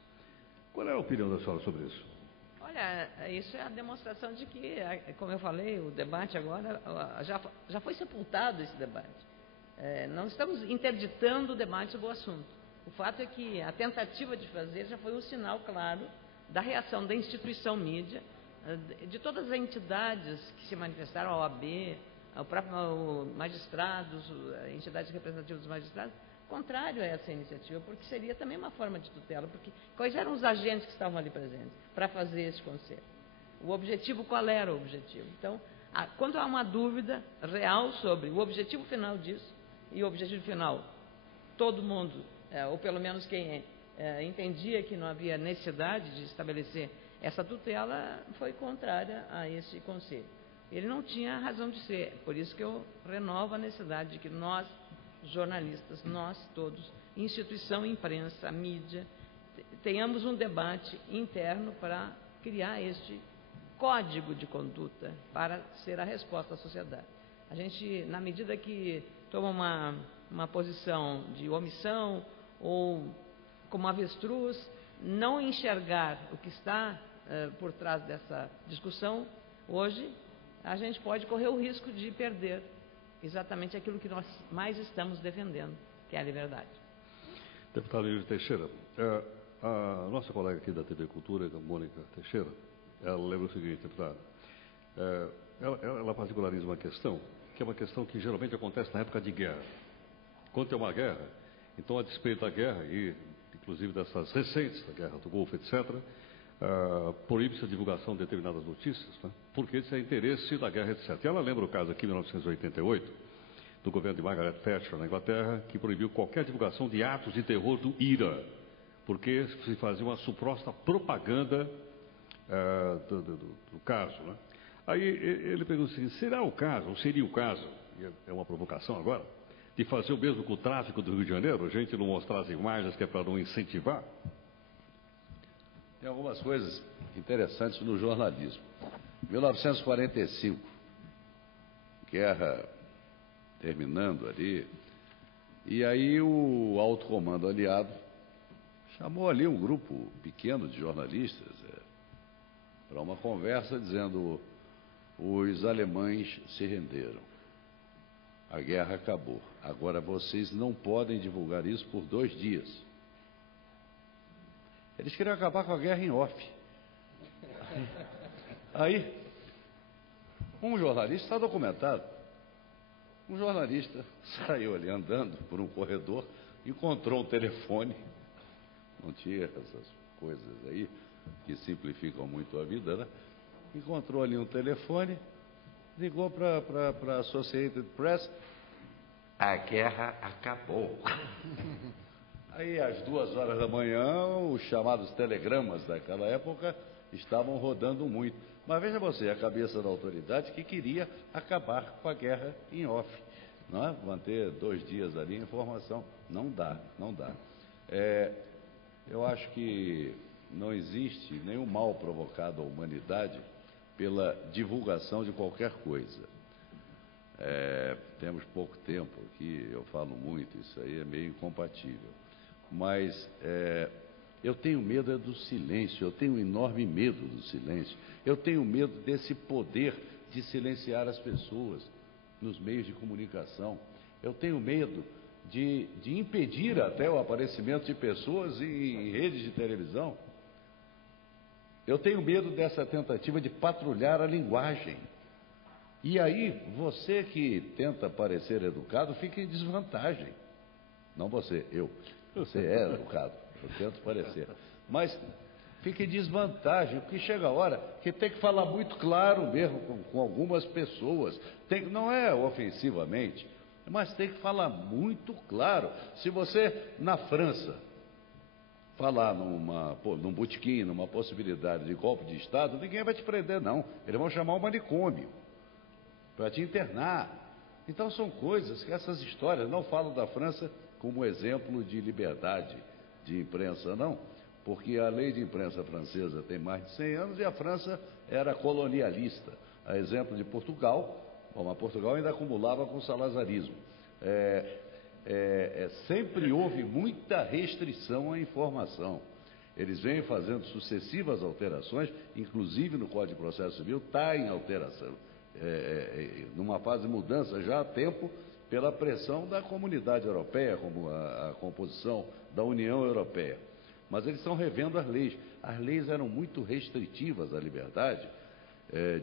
Qual é a opinião da senhora sobre isso? Olha, isso é a demonstração de que, como eu falei, o debate agora, já foi sepultado esse debate. Não estamos interditando o debate sobre o assunto. O fato é que a tentativa de fazer já foi um sinal claro da reação da instituição mídia, de todas as entidades que se manifestaram, a OAB, o próprio magistrados, entidades representativas dos magistrados, contrário a essa iniciativa, porque seria também uma forma de tutela, porque quais eram os agentes que estavam ali presentes para fazer esse conselho? O objetivo, qual era o objetivo? Então, Quando há uma dúvida real sobre o objetivo final disso, e o objetivo final, todo mundo, ou pelo menos quem entendia que não havia necessidade de estabelecer essa tutela, foi contrária a esse conselho. Ele não tinha razão de ser, por isso que eu renovo a necessidade de que nós, jornalistas, nós todos, instituição, imprensa, mídia, tenhamos um debate interno para criar este código de conduta para ser a resposta à sociedade. A gente, na medida que toma uma posição de omissão ou como avestruz, não enxergar o que está por trás dessa discussão, hoje a gente pode correr o risco de perder exatamente aquilo que nós mais estamos defendendo, que é a liberdade. Deputado Emílio Teixeira, a nossa colega aqui da TV Cultura, a Mônica Teixeira, ela lembra o seguinte, deputado, ela particulariza uma questão, que é uma questão que geralmente acontece na época de guerra. Quando tem uma guerra, então, a despeito da guerra, e inclusive dessas recentes, da guerra do Golfo, etc., proíbe-se a divulgação de determinadas notícias, né? Porque isso é interesse da guerra, etc. E ela lembra o caso aqui, em 1988, do governo de Margaret Thatcher, na Inglaterra, que proibiu qualquer divulgação de atos de terror do IRA, porque se fazia uma suposta propaganda do caso, né? Aí ele pergunta assim, será o caso, ou seria o caso, e é uma provocação agora, de fazer o mesmo com o tráfico do Rio de Janeiro, a gente não mostrar as imagens que é para não incentivar? Tem algumas coisas interessantes no jornalismo. 1945, guerra terminando ali, e aí o alto comando aliado chamou ali um grupo pequeno de jornalistas para uma conversa dizendo: os alemães se renderam, a guerra acabou, agora vocês não podem divulgar isso por 2 dias. Eles queriam acabar com a guerra em off. Aí, um jornalista, está documentado, um jornalista saiu ali andando por um corredor, encontrou um telefone, não tinha essas coisas aí que simplificam muito a vida, né? Encontrou ali um telefone, ligou para a Associated Press, a guerra acabou. Aí, às 2 horas da manhã, os chamados telegramas daquela época estavam rodando muito. Mas veja você, a cabeça da autoridade que queria acabar com a guerra em off, não é? Manter 2 dias ali a informação. Não dá, não dá. Eu acho que não existe nenhum mal provocado à humanidade pela divulgação de qualquer coisa. Temos pouco tempo aqui, eu falo muito, isso aí é meio incompatível. Mas eu tenho medo do silêncio, eu tenho um enorme medo do silêncio. Eu tenho medo desse poder de silenciar as pessoas nos meios de comunicação. Eu tenho medo de impedir até o aparecimento de pessoas em redes de televisão. Eu tenho medo dessa tentativa de patrulhar a linguagem. E aí, você que tenta parecer educado, fica em desvantagem. Não você, eu. Você é educado, eu tento parecer. Mas fica em desvantagem, porque chega a hora que tem que falar muito claro mesmo com algumas pessoas. Não é ofensivamente, mas tem que falar muito claro. Se você, na França, falar num botequim, numa possibilidade de golpe de Estado, ninguém vai te prender, não. Eles vão chamar um manicômio para te internar. Então são coisas que essas histórias não falam da França como exemplo de liberdade de imprensa, não, porque a lei de imprensa francesa tem mais de 100 anos e a França era colonialista. A exemplo de Portugal, mas Portugal ainda acumulava com o salazarismo. Sempre houve muita restrição à informação. Eles vêm fazendo sucessivas alterações, inclusive no Código de Processo Civil está em alteração, numa fase de mudança já há tempo, pela pressão da comunidade europeia, como a composição da União Europeia. Mas eles estão revendo as leis. As leis eram muito restritivas à liberdade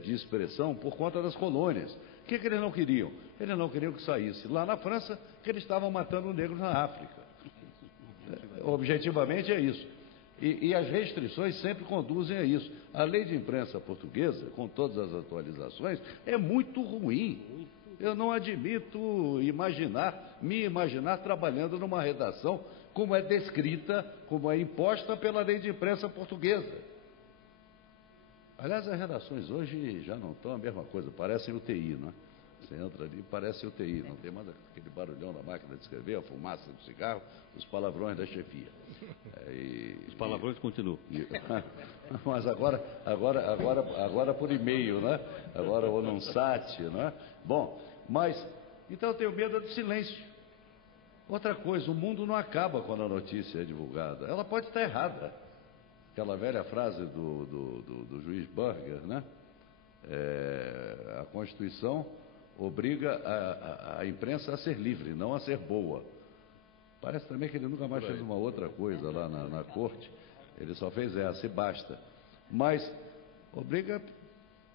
de expressão por conta das colônias. O que eles não queriam? Eles não queriam que saísse lá na França que eles estavam matando negros na África. Objetivamente é isso. E as restrições sempre conduzem a isso. A lei de imprensa portuguesa, com todas as atualizações, é muito ruim. Eu não admito me imaginar trabalhando numa redação como é descrita, como é imposta pela lei de imprensa portuguesa. Aliás, as redações hoje já não estão a mesma coisa, parecem UTI, não é? Você entra ali, parece UTI, não tem mais aquele barulhão da máquina de escrever, a fumaça do cigarro, os palavrões da chefia. Os palavrões continuam. Mas agora por e-mail, né? Agora ou num site, né? Bom, mas, então eu tenho medo do silêncio. Outra coisa, o mundo não acaba quando a notícia é divulgada. Ela pode estar errada. Aquela velha frase do juiz Burger, né? A Constituição obriga a imprensa a ser livre, não a ser boa. Parece também que ele nunca mais fez uma outra coisa lá na corte. Ele só fez essa e basta. Mas obriga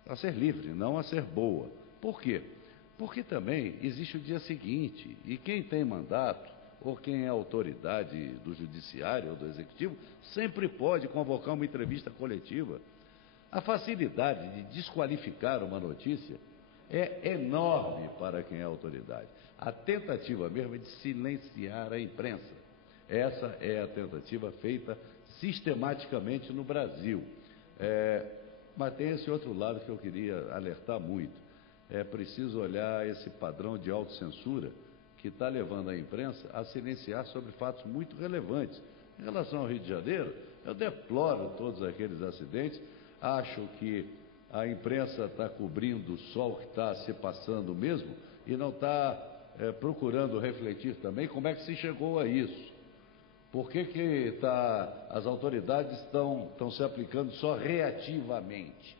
a ser livre, não a ser boa. Por quê? Porque também existe o dia seguinte, e quem tem mandato, ou quem é autoridade do judiciário ou do executivo, sempre pode convocar uma entrevista coletiva. A facilidade de desqualificar uma notícia é enorme para quem é autoridade. A tentativa mesmo é de silenciar a imprensa. Essa é a tentativa feita sistematicamente no Brasil. Mas tem esse outro lado que eu queria alertar muito. É preciso olhar esse padrão de autocensura que está levando a imprensa a silenciar sobre fatos muito relevantes. Em relação ao Rio de Janeiro, eu deploro todos aqueles acidentes, acho que a imprensa está cobrindo só o que está se passando mesmo e não está procurando refletir também como é que se chegou a isso. Por que as autoridades estão se aplicando só reativamente?